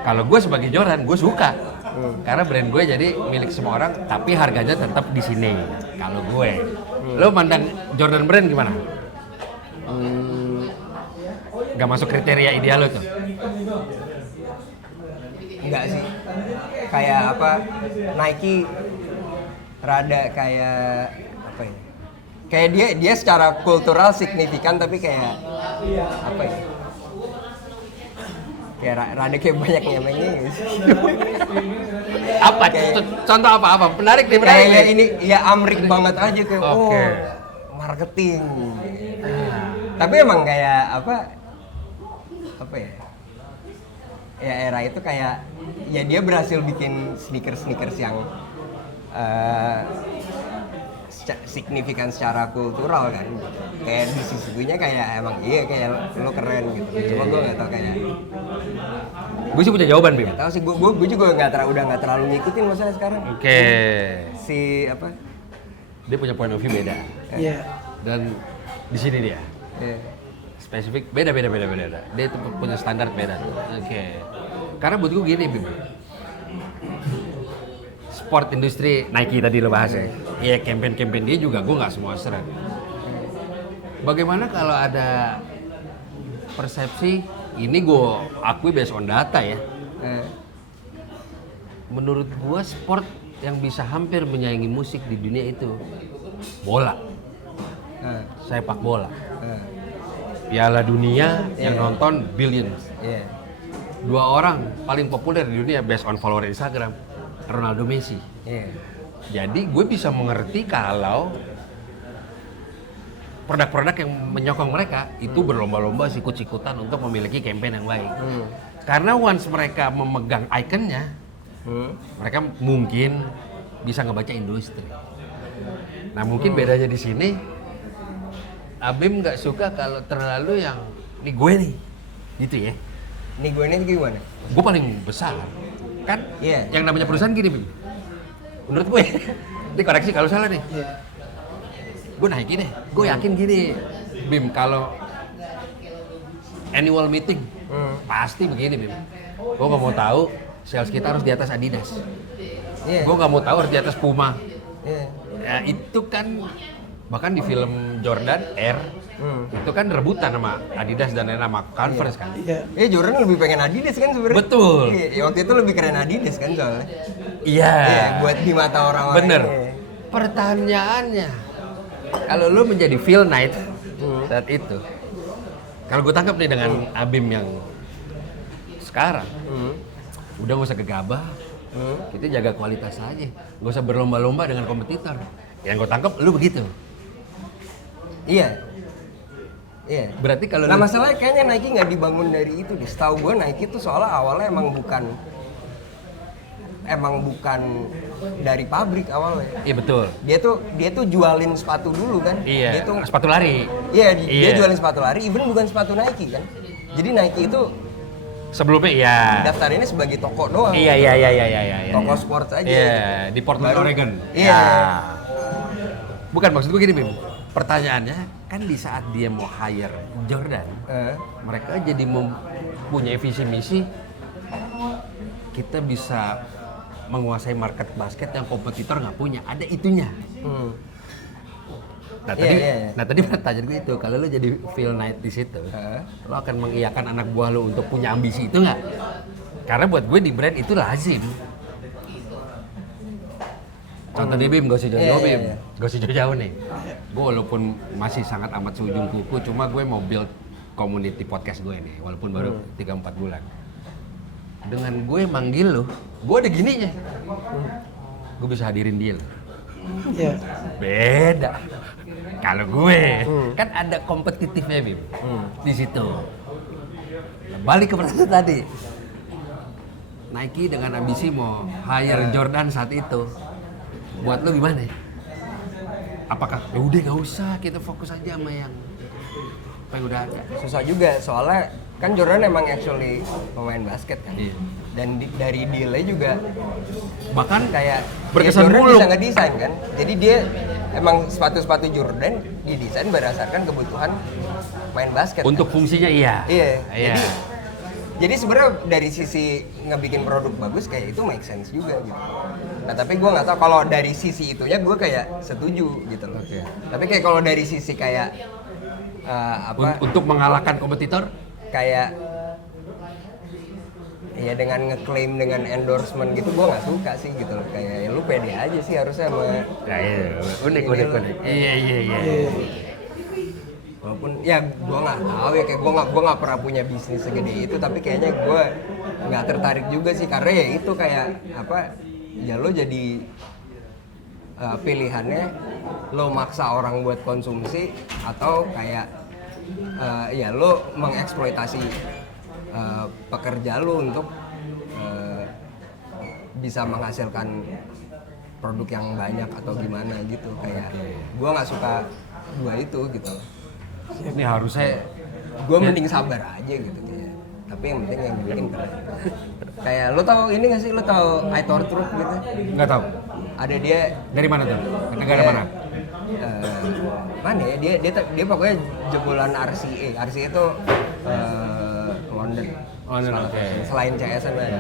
Kalau gue sebagai Jordan, gue suka. Karena brand gue jadi milik semua orang, tapi harganya tetap di sini. Kalau gue, lo mandang Jordan brand gimana? Gak masuk kriteria ideal lo tuh? Enggak sih. Kayak Nike rada kayak apa ya? Kayak dia secara kultural signifikan, tapi kayak apa ya? Kayak rada kayak banyak nyamenya gitu. Apa? Contoh apa? Menarik nih, menarik. Kayak ini ya amrik banget aja kayak Oke. Marketing. Tapi emang kayak apa ya? Ya era itu kayak ya dia berhasil bikin sneakers yang signifikan secara kultural kan. Kayak di sisi gue kayak emang iya kayak lo keren gitu. Cuma gue nggak tahu kayak. Gue sih punya jawaban, Bim. Tahu sih gue juga udah nggak terlalu ngikutin masalah sekarang. Oke. Si apa? Dia punya point of view beda. Iya. Dan di sini dia. Iya. Spesifik beda. Dia itu punya standar beda. Oke. Karena buat gue gini, Bim. Sport industri Nike tadi lo bahas ya. Iya, campaign dia juga gue nggak semua seret. Bagaimana kalau ada persepsi ini gue akui based on data ya. Menurut gue sport yang bisa hampir menyaingi musik di dunia itu bola. Sepak bola. Piala dunia yang nonton billions. Iya. 2 orang paling populer di dunia based on follower Instagram, Ronaldo, Messi. Iya. Jadi gue bisa mengerti kalau produk-produk yang menyokong mereka itu berlomba-lomba sikut-sikutan untuk memiliki campaign yang baik. Karena once mereka memegang ikonnya, mereka mungkin bisa ngebaca industri. Nah mungkin bedanya di sini, Abim nggak suka kalau terlalu yang ini gue nih, gitu ya. Ini gue ini gimana? Gue paling besar, kan? Iya. Yang namanya perusahaan gini, Bim. Menurut gue, ini koreksi kalau salah nih. Iya. Gue naikin deh, gue yakin gini, Bim, kalau annual meeting pasti begini, Bim. Gue nggak mau tahu sales kita harus di atas Adidas. Iya. Gue nggak mau tahu harus di atas Puma. Iya. Ya, itu kan bahkan di film Jordan Air itu kan rebutan sama Adidas dan sama Converse kan. Iya. Jordan lebih pengen Adidas kan sebenarnya. Betul. Iya, waktu itu lebih keren Adidas kan soalnya. Iya. Iya, buat di mata orang-orang. Bener. Iya. Pertanyaannya, kalau lu menjadi Phil Knight saat itu, kalau gue tangkap nih dengan Abim yang sekarang, udah gak usah gegabah, kita jaga kualitas aja, gak usah berlomba-lomba dengan kompetitor. Yang gue tangkap, lu begitu. Iya. Iya. Berarti kalau Nah masalahnya kayaknya Nike nggak dibangun dari itu deh. Setahu gue Nike tuh soalnya awalnya emang bukan dari pabrik awalnya. Iya betul. Dia tuh jualin sepatu dulu kan. Iya. Dia tuh Sepatu lari. Iya, dia jualin sepatu lari, even bukan sepatu Nike kan. Jadi Nike itu Sebelumnya iya. daftarinnya sebagai toko doang. Iya. Toko sports aja. Iya, di Portland, Oregon. Iya. Ya. Bukan, maksud gue gini, Bim. Pertanyaannya, kan di saat dia mau hire Jordan, mereka jadi mempunyai visi misi, kita bisa menguasai market basket yang kompetitor nggak punya. Ada itunya. Nah tadi pertanyaan gue itu, kalau lo jadi Phil Knight di situ, lo akan mengiyakan anak buah lo untuk punya ambisi itu nggak? Karena buat gue di brand itu lazim. Contoh nih Bim, gak usah jauh-jauh Bim, gak usah jauh-jauh nih. Gue walaupun masih sangat amat seujung kuku, cuma gue mau build community podcast gue nih, walaupun baru 3-4 bulan. Dengan gue manggil lo, gue ada gininya. Gue bisa hadirin dia lo. Iya. Beda. Kalau gue kan ada kompetitifnya Bim di situ. Nah, balik ke pertanyaan tadi. Nike dengan ambisi mau hire Jordan saat itu. Buat lo gimana? Apakah ya udah nggak usah, kita fokus aja sama yang udah ada. Susah juga soalnya kan Jordan emang actually pemain basket kan. Iya. Dan dari deal-nya juga Bahkan kayak berkesan Jordan muluk. bisa ngedesain kan. Jadi dia emang sepatu-sepatu Jordan didesain berdasarkan kebutuhan main basket. Untuk kan? fungsinya iya. Iya. Jadi sebenarnya dari sisi ngebikin produk bagus kayak itu make sense juga gitu. Nah tapi gue nggak tahu kalau dari sisi itunya gue kayak setuju gitu loh. Oke. Tapi kayak kalau dari sisi kayak Untuk mengalahkan kompetitor? Kayak ya dengan ngeklaim dengan endorsement gitu gue nggak suka sih gitu loh. Kayak ya lu pede aja sih harusnya sama. Ya iya, unik. Iya. Walaupun ya gue nggak tahu ya, kayak gue nggak pernah punya bisnis segede itu, tapi kayaknya gue nggak tertarik juga sih karena ya itu kayak apa ya lo jadi pilihannya lo maksa orang buat konsumsi atau kayak ya lo mengeksploitasi pekerja lo untuk bisa menghasilkan produk yang banyak atau gimana gitu, kayak gue nggak suka dua itu gitu. Ini harusnya Gue mending sabar aja gitu kayak, tapi yang penting yang bikin keren. Kayak lo tau ini nggak sih, lo tau Aitor Truk gitu? nggak tahu Ada dia dari mana tuh, negara dia, mana? Mana ya, dia pokoknya jebolan RCA itu London. London, oke. Selain CSN ada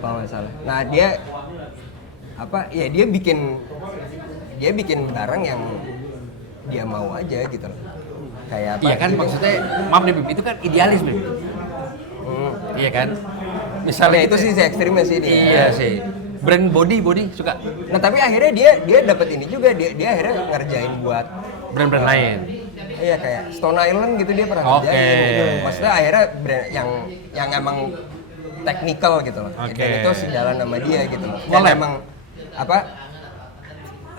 kalau nggak salah. Nah dia apa ya, dia bikin barang yang dia mau aja gitu loh. Kayak apa? Iya kan, maksudnya maaf nih Bib, itu kan idealis Bib. Iya kan? Misalnya itu sih ekstrimnya sih dia. Iya sih. Brand body suka Nah tapi akhirnya dia dapat ini juga, dia akhirnya ngerjain buat brand-brand lain. Iya kayak Stone Island gitu, dia pernah Oke. ngerjain gitu. Maksudnya akhirnya brand yang emang technical gitu loh. Oke. Dan itu sejalan sama dia gitu loh. Dan Collab. emang apa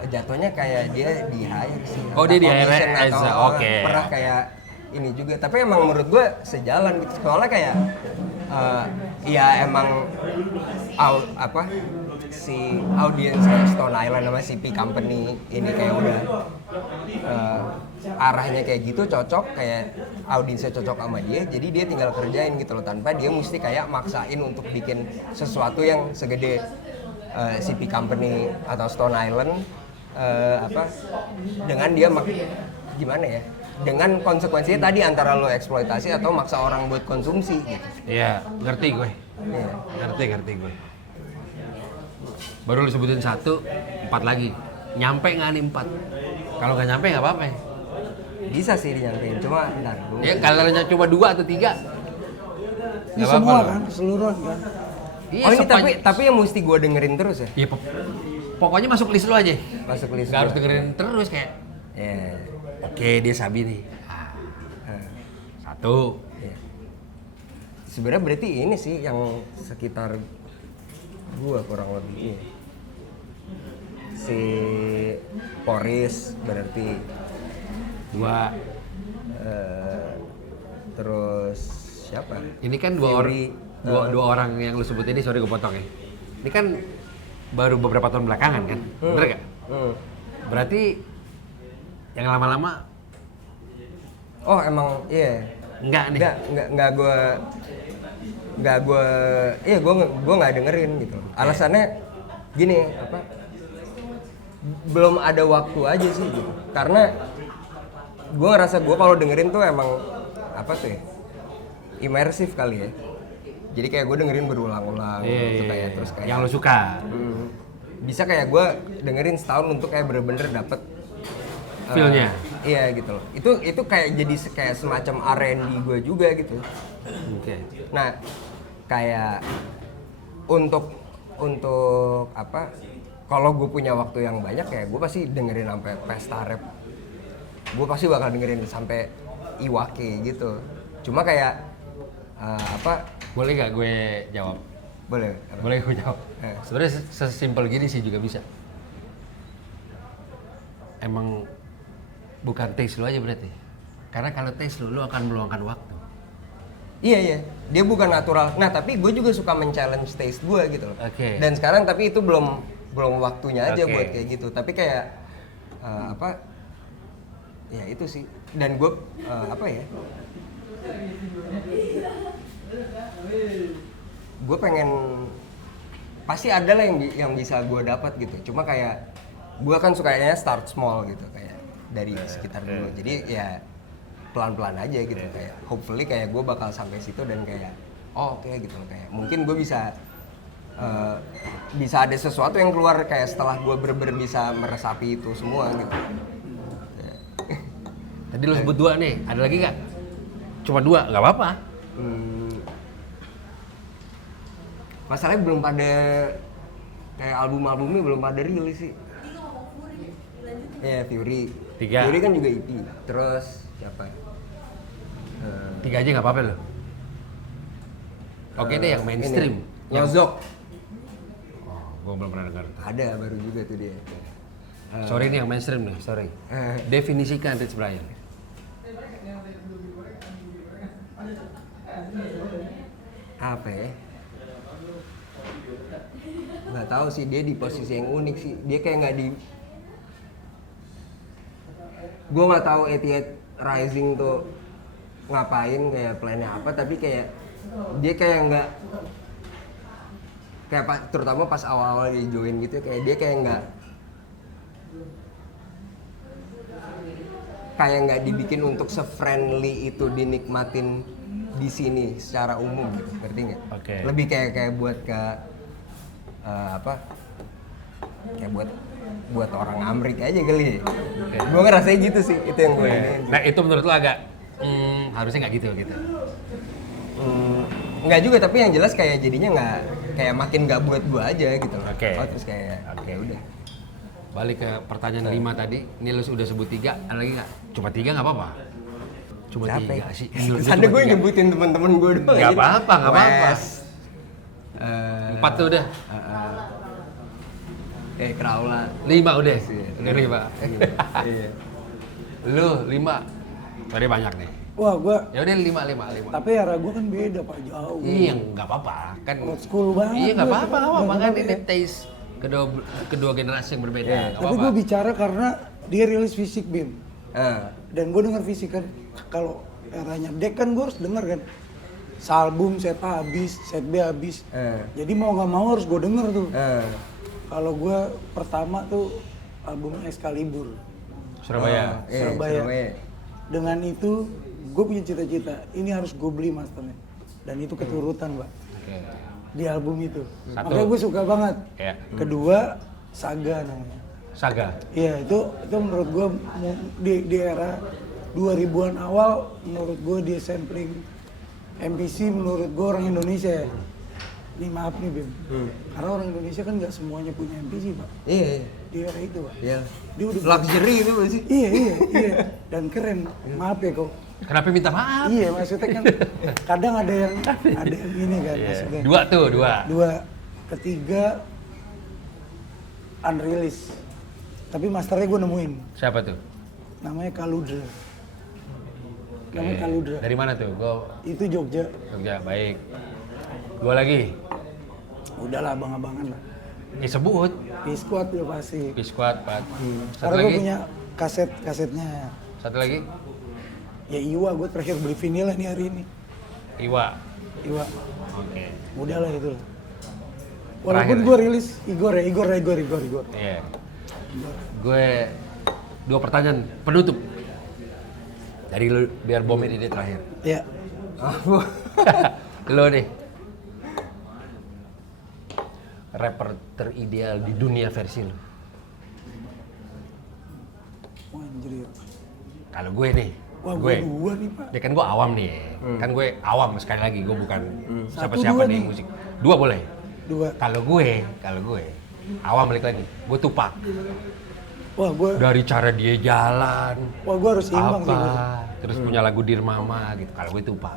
jatuhnya kayak dia di hire sih. Oh, dia di hire Commission as atau a- oke. pernah kayak ini juga. Tapi emang menurut gue sejalan gitu. Soalnya kayak ya emang si audiens Stone Island sama CP Company ini kayak udah arahnya kayak gitu, cocok, kayak audiensnya cocok sama dia, jadi dia tinggal kerjain gitu loh, tanpa dia mesti kayak maksain untuk bikin sesuatu yang segede CP Company atau Stone Island dengan dia gimana ya, dengan konsekuensinya tadi antara lo eksploitasi atau maksa orang buat konsumsi gitu. Iya, ngerti gue. Iya. Ngerti gue. Baru lu sebutin 1, 4 lagi. Nyampe nggak nih 4? Kalau nggak nyampe nggak apa-apa. Bisa sih dinyampein, cuma ntar dulu. Ya kalau cuma 2 atau 3. Ini semua kan, keseluruhan kan. Iya, Oh ini tapi yang mesti gue dengerin terus ya? Iya, pokoknya masuk list lu aja. Masuk list Nggak harus gua. dengerin terus kayak. Iya. Oke, dia Sabi nih. Eh, 1. iya. Sebenarnya berarti ini sih yang sekitar gua kurang lebih. Iya. Si Poris berarti 2. terus siapa? Ini kan dua orang yang lu sebut ini, sorry gue potong ya. Ini kan baru beberapa tahun belakangan kan, bener gak? Berarti yang lama-lama Oh emang iya. enggak nih? Enggak gue iya gue nggak dengerin gitu. Alasannya gini apa? Belum ada waktu aja sih gitu. Karena gue ngerasa gue kalau dengerin tuh emang apa tuh ya? Imersif kali ya. Jadi kayak gue dengerin berulang-ulang gitu kayak terus kayak yang lu suka. bisa kayak gue dengerin setahun untuk kayak bener-bener dapet Feel-nya. Iya gitu loh. Itu kayak jadi kayak semacam R&D gue juga gitu. Oke. Nah, kayak untuk apa? Kalau gue punya waktu yang banyak ya gue pasti dengerin sampai pesta rap. Gue pasti bakal dengerin sampai Iwake gitu. Cuma kayak apa? Boleh gak gue jawab? Boleh. Apa? Boleh gue jawab. Eh. Sebenarnya sesimpel gini sih juga bisa. Emang bukan taste lu aja berarti. Karena kalau taste lu akan meluangkan waktu. Iya. Dia bukan natural. Nah, tapi gue juga suka men-challenge taste gue gitu loh. Oke. Dan sekarang tapi itu belum waktunya aja Oke. buat kayak gitu. Tapi kayak apa? Ya itu sih. Dan gue apa ya? Gue pengen pasti ada lah yang bisa gue dapat gitu. Cuma kayak gue kan sukanya start small gitu kayak dari sekitar dulu. Jadi ya pelan-pelan aja gitu kayak hopefully kayak gue bakal sampai situ dan kayak oke gitu kayak mungkin gue bisa ada sesuatu yang keluar kayak setelah gue bener-bener bisa meresapi itu semua gitu. Tadi lu sebut 2 nih, ada lagi gak? Cuma 2, gak apa-apa. Masalahnya belum pada kayak album-albumnya belum pada rilis sih. Iya, Fury. 3. Fury kan juga EP. Terus siapa? 3 aja gak apa-apa loh. Oke deh yang mainstream. Nyozok. Oh, gue belum pernah dengar. Ada baru juga tuh dia. Sorry nih yang mainstream nih, sorry. Definisikan Rich Brian. Apa ya? nggak tahu sih, dia di posisi yang unik sih. Dia kayak nggak di, gue nggak tahu Etihad Rising tuh ngapain, kayak plannya apa, tapi kayak dia kayak nggak, kayak terutama pas awal-awal dia join gitu, kayak dia kayak nggak dibikin untuk se-friendly itu dinikmatin di sini secara umum gitu, ngerti nggak? Oke. Lebih kayak buat ke kayak buat orang Amrik aja kali ya. Oke. Gue ngerasain gitu sih, itu yang gue ini. Nah itu menurut lo agak harusnya nggak gitu. Nggak juga, tapi yang jelas kayak jadinya nggak, kayak makin nggak buat gue aja gitu loh. Oke. Oh, terus kayak ya udah. Balik ke pertanyaan 5 tadi, ini lu udah sebut 3, ada lagi nggak? Cuma 3 nggak apa-apa. Cuma Capek. 3 sih. Ada gue nyebutin teman-teman gue doang. Nggak apa-apa, nggak apa-apa. Wes. 4 tuh udah. Kraula. 5 udah. Iya. Udah 5. Iya. Lu 5. Tadi banyak nih. Wah, gua Ya udah 5. tapi era gua kan beda Pak, jauh. Iya, nggak apa-apa. Kan Old school banget. Iya, nggak gua. apa-apa. Nggak Kan apa-apa, ini ya. taste kedua generasi yang berbeda. Iya, Nggak Tapi apa-apa. gua bicara karena dia rilis fisik Bim. Ah. Dan gue denger fisik kan, kalau eranya Dek kan gue harus denger kan. Sealbum, set A habis, set B habis. Jadi mau nggak mau harus gue denger tuh. Kalau gue pertama tuh album Excalibur. Surabaya. Surabaya. Dengan itu gue punya cita-cita, ini harus gue beli masternya. Dan itu keturutan, Pak. Oke. Di album itu. Satu. Makanya gue suka banget. Iya. Kedua, Saga namanya. Saga. Iya, itu menurut gue di era 2000-an awal, menurut gue dia sampling MPC, menurut gue orang Indonesia ya. Ini maaf nih Bim, karena orang Indonesia kan nggak semuanya punya MPC Pak. Iya. Di era itu Pak. Iya. Dia udah Luxury itu sih. Iya. Dan keren. Maaf ya kok. Kenapa minta maaf? Iya, maksudnya kan kadang ada yang ini kan maksudnya. 2. Dua. Ketiga unreleased. Tapi masternya gue nemuin. Siapa tuh? Namanya Kaludra. Namanya Oke. Kaludra. Dari mana tuh? Itu Jogja. Jogja, baik. 2 lagi. Udahlah abang-abangan lah. Disebut. P-Squad udah pasti. Biskuat, Pat. Satu Karena gue lagi? punya kasetnya. Satu lagi? Ya Iwa, gue terakhir beli vinyl nih hari ini. Iwa. Iwa. Oke. Udah lah itu lah. Walaupun Terakhir gue rilis Igor. Iya. Gue 2 pertanyaan penutup. Dari lu biar bomin ini terakhir. Ya. Lo nih. Rapper terideal di dunia versi lu. Wah, anjir. Kalau gue nih. Wah, gue dua nih Pak. Ya kan gue awam nih. Kan gue awam sekali lagi. Gue bukan Satu, siapa-siapa dua di nih. musik. 2 boleh. 2. Kalau gue awam balik lagi. Gue Tupac. Wah, gue Dari cara dia jalan, harus imbang sih. terus punya lagu Dear Mama gitu. Kalau gue Tupac.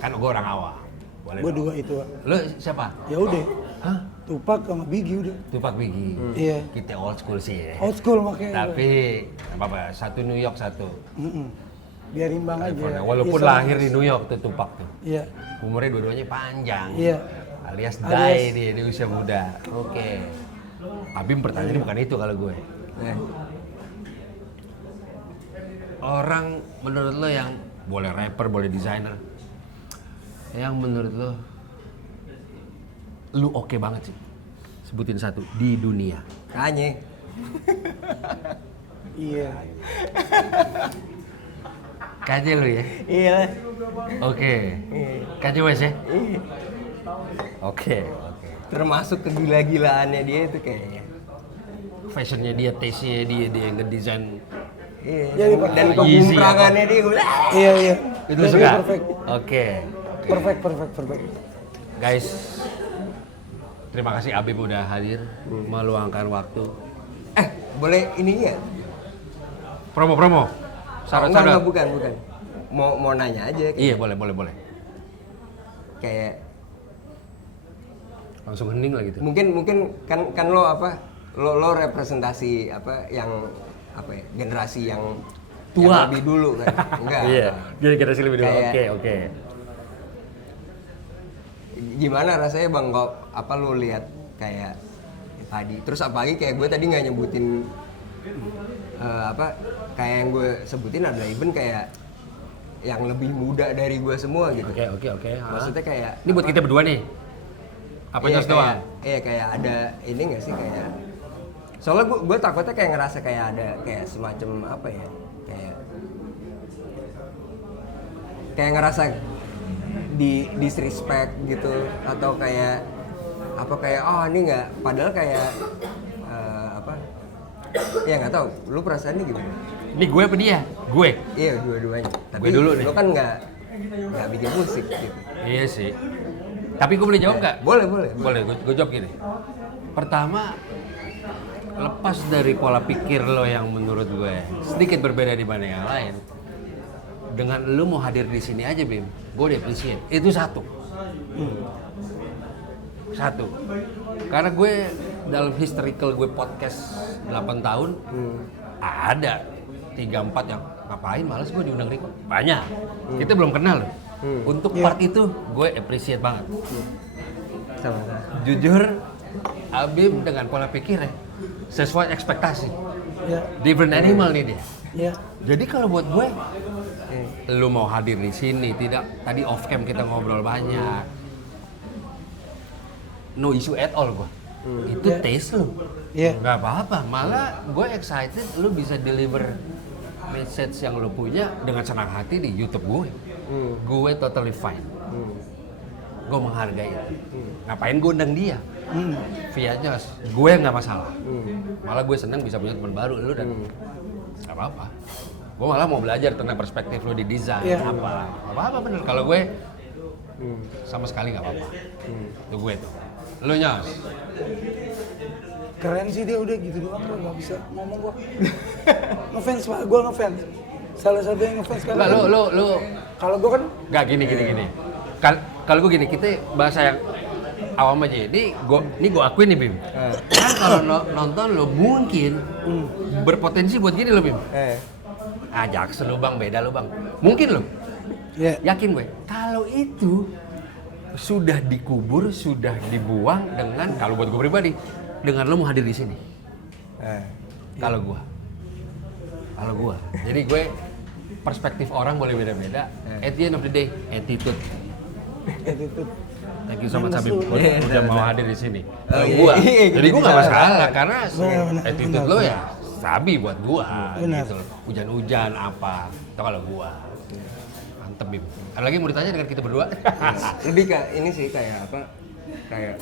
Kan gue orang awam. Boleh. Gue dong. 2 itu. Pak. Lo siapa? Ya udah. Hah? Tupac sama Biggie udah. Tupac Biggie. Iya. Kita old school sih ya. Old school makanya. Tapi apa-apa, satu New York, satu Mm-mm. Biar imbang California. aja. Walaupun Iya, sama- lahir di New York tuh Tupac tuh. Iya. Umurnya dua-duanya panjang. Iya. Alias Alias- die di usia muda. Oke. Abim pertanyaannya bukan itu kalau gue. Orang menurut lo yang boleh rapper, boleh desainer, yang menurut lo lu oke banget sih, sebutin satu di dunia. Kanye. Iya. Kanye lu ya? Iya. Oke. Kanye West ya? Iya. Oke. Termasuk kegila-gilaannya dia itu kayaknya. Fashionnya dia, taste-nya dia yang ngedesain. Iya. Jadi Dan Yeezy pembungkangannya dia Iya. Itu Jadi suka? Perfect. Oke. Perfect. Guys, terima kasih Abib udah hadir, meluangkan waktu. boleh ini ya? Promo. Enggak, Syarat-syarat. bukan. Mau nanya aja kayak, Iya, boleh. kayak Langsung hening lah gitu. mungkin kan lo apa? Lo representasi apa yang apa ya? Generasi yang Tua. yang lebih dulu kan. Enggak. Iya, dia generasi lebih dulu. Kayak- Oke. Gimana rasanya Bang kok apa lo lihat kayak tadi. Terus apalagi kayak gue tadi nggak nyebutin kayak yang gue sebutin adalah even kayak yang lebih muda dari gue semua gitu. Oke. Maksudnya kayak Ini buat kita berdua nih. Apa iya, just doang? Iya kayak ada ini nggak sih kayak. Soalnya gue takutnya kayak ngerasa kayak ada kayak semacam apa ya kayak ngerasa di disrespect gitu atau kayak ini nggak padahal kayak ya nggak tahu lu perasaannya gimana? Ini gue apa dia? Gue. Iya dua-duanya. Tapi Gue dulu nih. lu kan nggak bikin musik gitu. Iya sih. Tapi gue boleh jawab nggak? Boleh. Boleh, gue jawab gini. Pertama, lepas dari pola pikir lo yang menurut gue sedikit berbeda dibanding yang lain. Dengan lo mau hadir di sini aja, Bim, gue udah appreciate. Itu satu. Satu. Karena gue dalam historical gue podcast 8 tahun, ada 3-4 yang ngapain males gue diundang Riko. Banyak. Kita belum kenal loh. Untuk part itu gue appreciate banget. Sama. Jujur, Abim dengan pola pikirnya sesuai ekspektasi. Ya. Different animal nih dia. Ya. Jadi kalau buat gue, lu mau hadir di sini tidak? Tadi off cam kita ngobrol banyak. No issue at all gue. Itu taste lu. Iya. Gak apa-apa. Malah gue excited lu bisa deliver message yang lu punya dengan senang hati di YouTube gue. Gue totally fine. Gue menghargai itu. Ngapain gue undang dia? Via Jos, gue nggak masalah. Malah gue seneng bisa punya teman baru lu dan nggak apa-apa. Gue malah mau belajar tentang perspektif lu di desain apa bener. Kalau gue sama sekali nggak apa-apa. Itu gue tuh. Lu Nyos. Keren sih dia udah gitu doang, gue nggak bisa ngomong gue. Ngefans pak, gue ngefans. Salah satu yang ngefans kan. Enggak, lu. Kalau gue kan Nggak gini. Kalau gue gini, kita bahasa yang awam aja. Ini gue akuin nih Bim. Kan kalau nonton lo mungkin berpotensi buat gini lo Bim. Jackson lu bang, beda lu bang. Mungkin lo. Yakin gue. Kalau itu sudah dikubur, sudah dibuang dengan kalau buat gue pribadi dengan lo mau hadir di sini. Kalau gue. Jadi gue perspektif orang boleh beda-beda. At the end of the day, attitude. Thank you so much Habib udah mau hadir di sini. Gua. Jadi gua nggak masalah karena attitude lo ya sabi buat gua. Gitu. Hujan-hujan apa. Itu kalau gua. Mantep Bim. Ada lagi mau ditanya dengan kita berdua? Lebih ke ini sih kayak apa? Kayak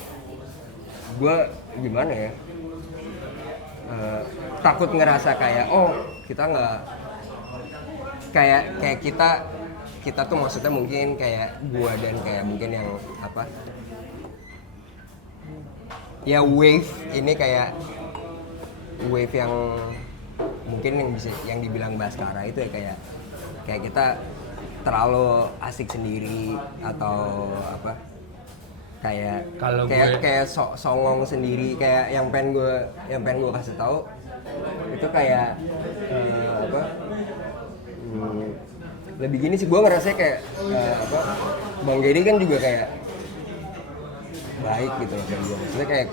gua gimana ya? Takut ngerasa kayak kita nggak kayak kita tuh maksudnya mungkin kayak gua dan kayak mungkin yang apa ya wave ini kayak wave yang mungkin yang bisa yang dibilang Baskara itu ya kayak kita terlalu asik sendiri atau apa kayak kalau kayak songong sendiri kayak yang pengen gue kasih tahu itu kayak lebih gini sih gue ngerasa kayak Bang Gedi kan juga kayak baik gitu loh kayak gue maksudnya kayak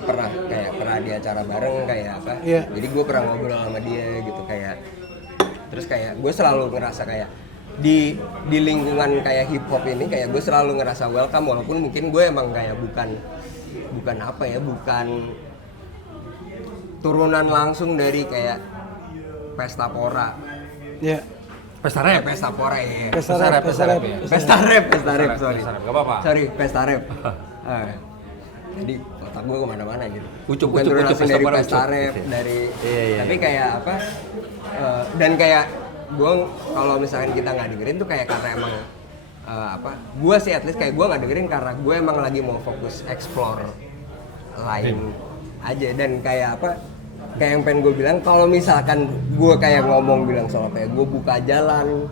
pernah di acara bareng kayak apa jadi gue pernah ngobrol sama dia gitu kayak terus kayak gue selalu ngerasa kayak di lingkungan kayak hip hop ini kayak gue selalu ngerasa welcome walaupun mungkin gue emang kayak bukan turunan langsung dari kayak Pesta Pora. Iya. Pesta rap. Pesta Pora ya. Pesta rap. Sorry. Gak apa-apa. Sorry, Pesta rap. Jadi otak gue kemana-mana gitu. Ucup dari Pesta rap dari. Tapi kayak apa? Dan kayak gue kalau misalkan kita nggak dengerin tuh kayak karena emang gue sih at least kayak gue nggak dengerin karena gue emang lagi mau fokus explore lain aja dan kayak kayak yang pengen gue bilang kalau misalkan gue kayak ngomong bilang soal kayak gue buka jalan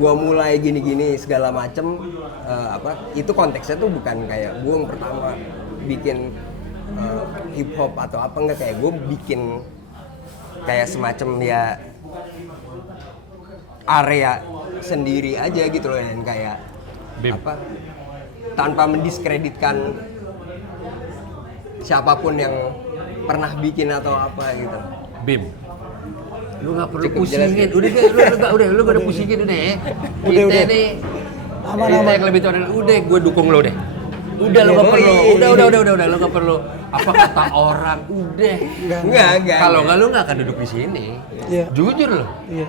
gue mulai gini-gini segala macem itu konteksnya tuh bukan kayak gue yang pertama bikin hip hop atau apa enggak kayak gue bikin kayak semacam ya area sendiri aja gitu loh dan kayak tanpa mendiskreditkan siapapun yang pernah bikin atau apa gitu. Bim, lu nggak perlu Cukup pusingin. jelas, Lu gak ada pusingin udah ya. Udah. Nih, Aman, kita aman. yang lebih tua, udah gue dukung lo deh. Udah lu nggak Oh, perlu. iya. Udah lu nggak perlu. Apa kata orang? Udah. Enggak. Kalau nggak lu nggak akan duduk di sini. Iya. Jujur lo. Iya.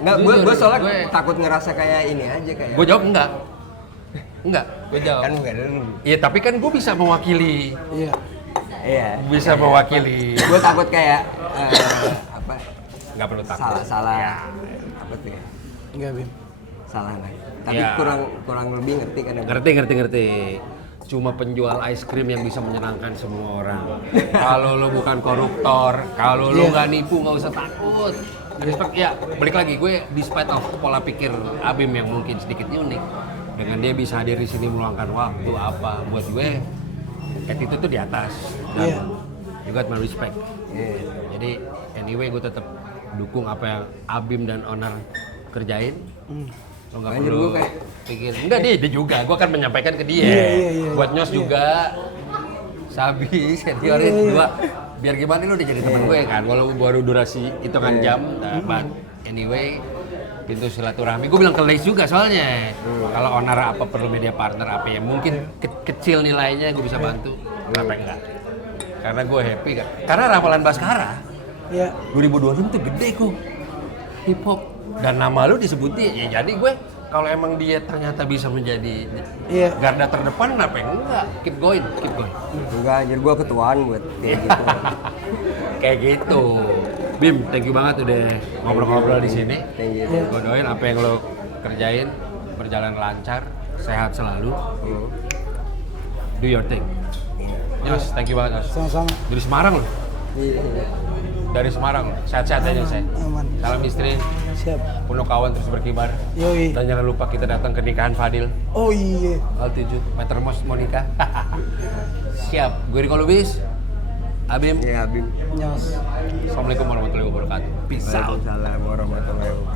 Enggak, gue Jujur, soalnya gue- takut ngerasa kayak ini aja kayak. Gue jawab enggak. Enggak, gue jawab. Kan enggak dulu. Iya, tapi kan gue bisa mewakili. Iya. Iya. Bisa mewakili. Gue takut kayak apa? Nggak perlu takut. Salah. Apa tuh ya? Enggak, Bim. Salah lah. Tapi Ya. kurang lebih ngerti kan ya. Ngerti. Cuma penjual ice cream yang bisa menyenangkan semua orang. Kalau lo bukan koruptor, kalau lo Iya. nggak nipu, nggak usah takut. Respect ya, balik lagi gue despite of pola pikir Abim yang mungkin sedikit unik, dengan dia bisa hadir di sini meluangkan waktu apa buat gue, attitude tuh di atas. Dan Iya. you got my respect. Iya. Jadi anyway gue tetap dukung apa yang Abim dan Onar kerjain. Lo nggak Anjir, perlu gua kayak- pikir. Enggak dia juga. Gue akan menyampaikan ke dia. Iya. Buat Nyos juga. Sabi, Sentiorin gua. Biar gimana lu udah jadi teman gue kan. Walaupun baru durasi hitungan jam. But anyway, pintu silaturahmi. Gue bilang ke Leis juga soalnya. Kalau Onar apa perlu media partner apa ya. Mungkin kecil nilainya gue bisa bantu. Kenapa enggak? Karena gue happy kan. Karena ramalan Baskara Iya. 2026 tuh gede kok hip hop dan nama lu disebutin ya, jadi gue kalau emang dia ternyata bisa menjadi Iya. garda terdepan kenapa enggak, keep going. Enggak, anjir gue ketuaan buat kayak gitu. Kayak gitu. Bim, thank you banget udah ngobrol-ngobrol di sini. Thank you. Iya. Gue doain apa yang lo kerjain berjalan lancar, sehat selalu. Do your thing. Nyos, thank you banget Nyos. Sama-sama. Dari Semarang lo. Iya. Dari Semarang lo. Sehat-sehat aja saya. Aman. Salam istri. Siap. Penuh kawan terus berkibar. Yoi. Dan jangan lupa kita datang ke nikahan Fadil. Oh iya. Hal 7 Meter Mos mau nikah. Siap. Gue Riko Lubis. Abim. Iya, Bim. Nyos. Assalamualaikum warahmatullahi wabarakatuh. Peace out. Waalaikumsalam warahmatullahi wabarakatuh.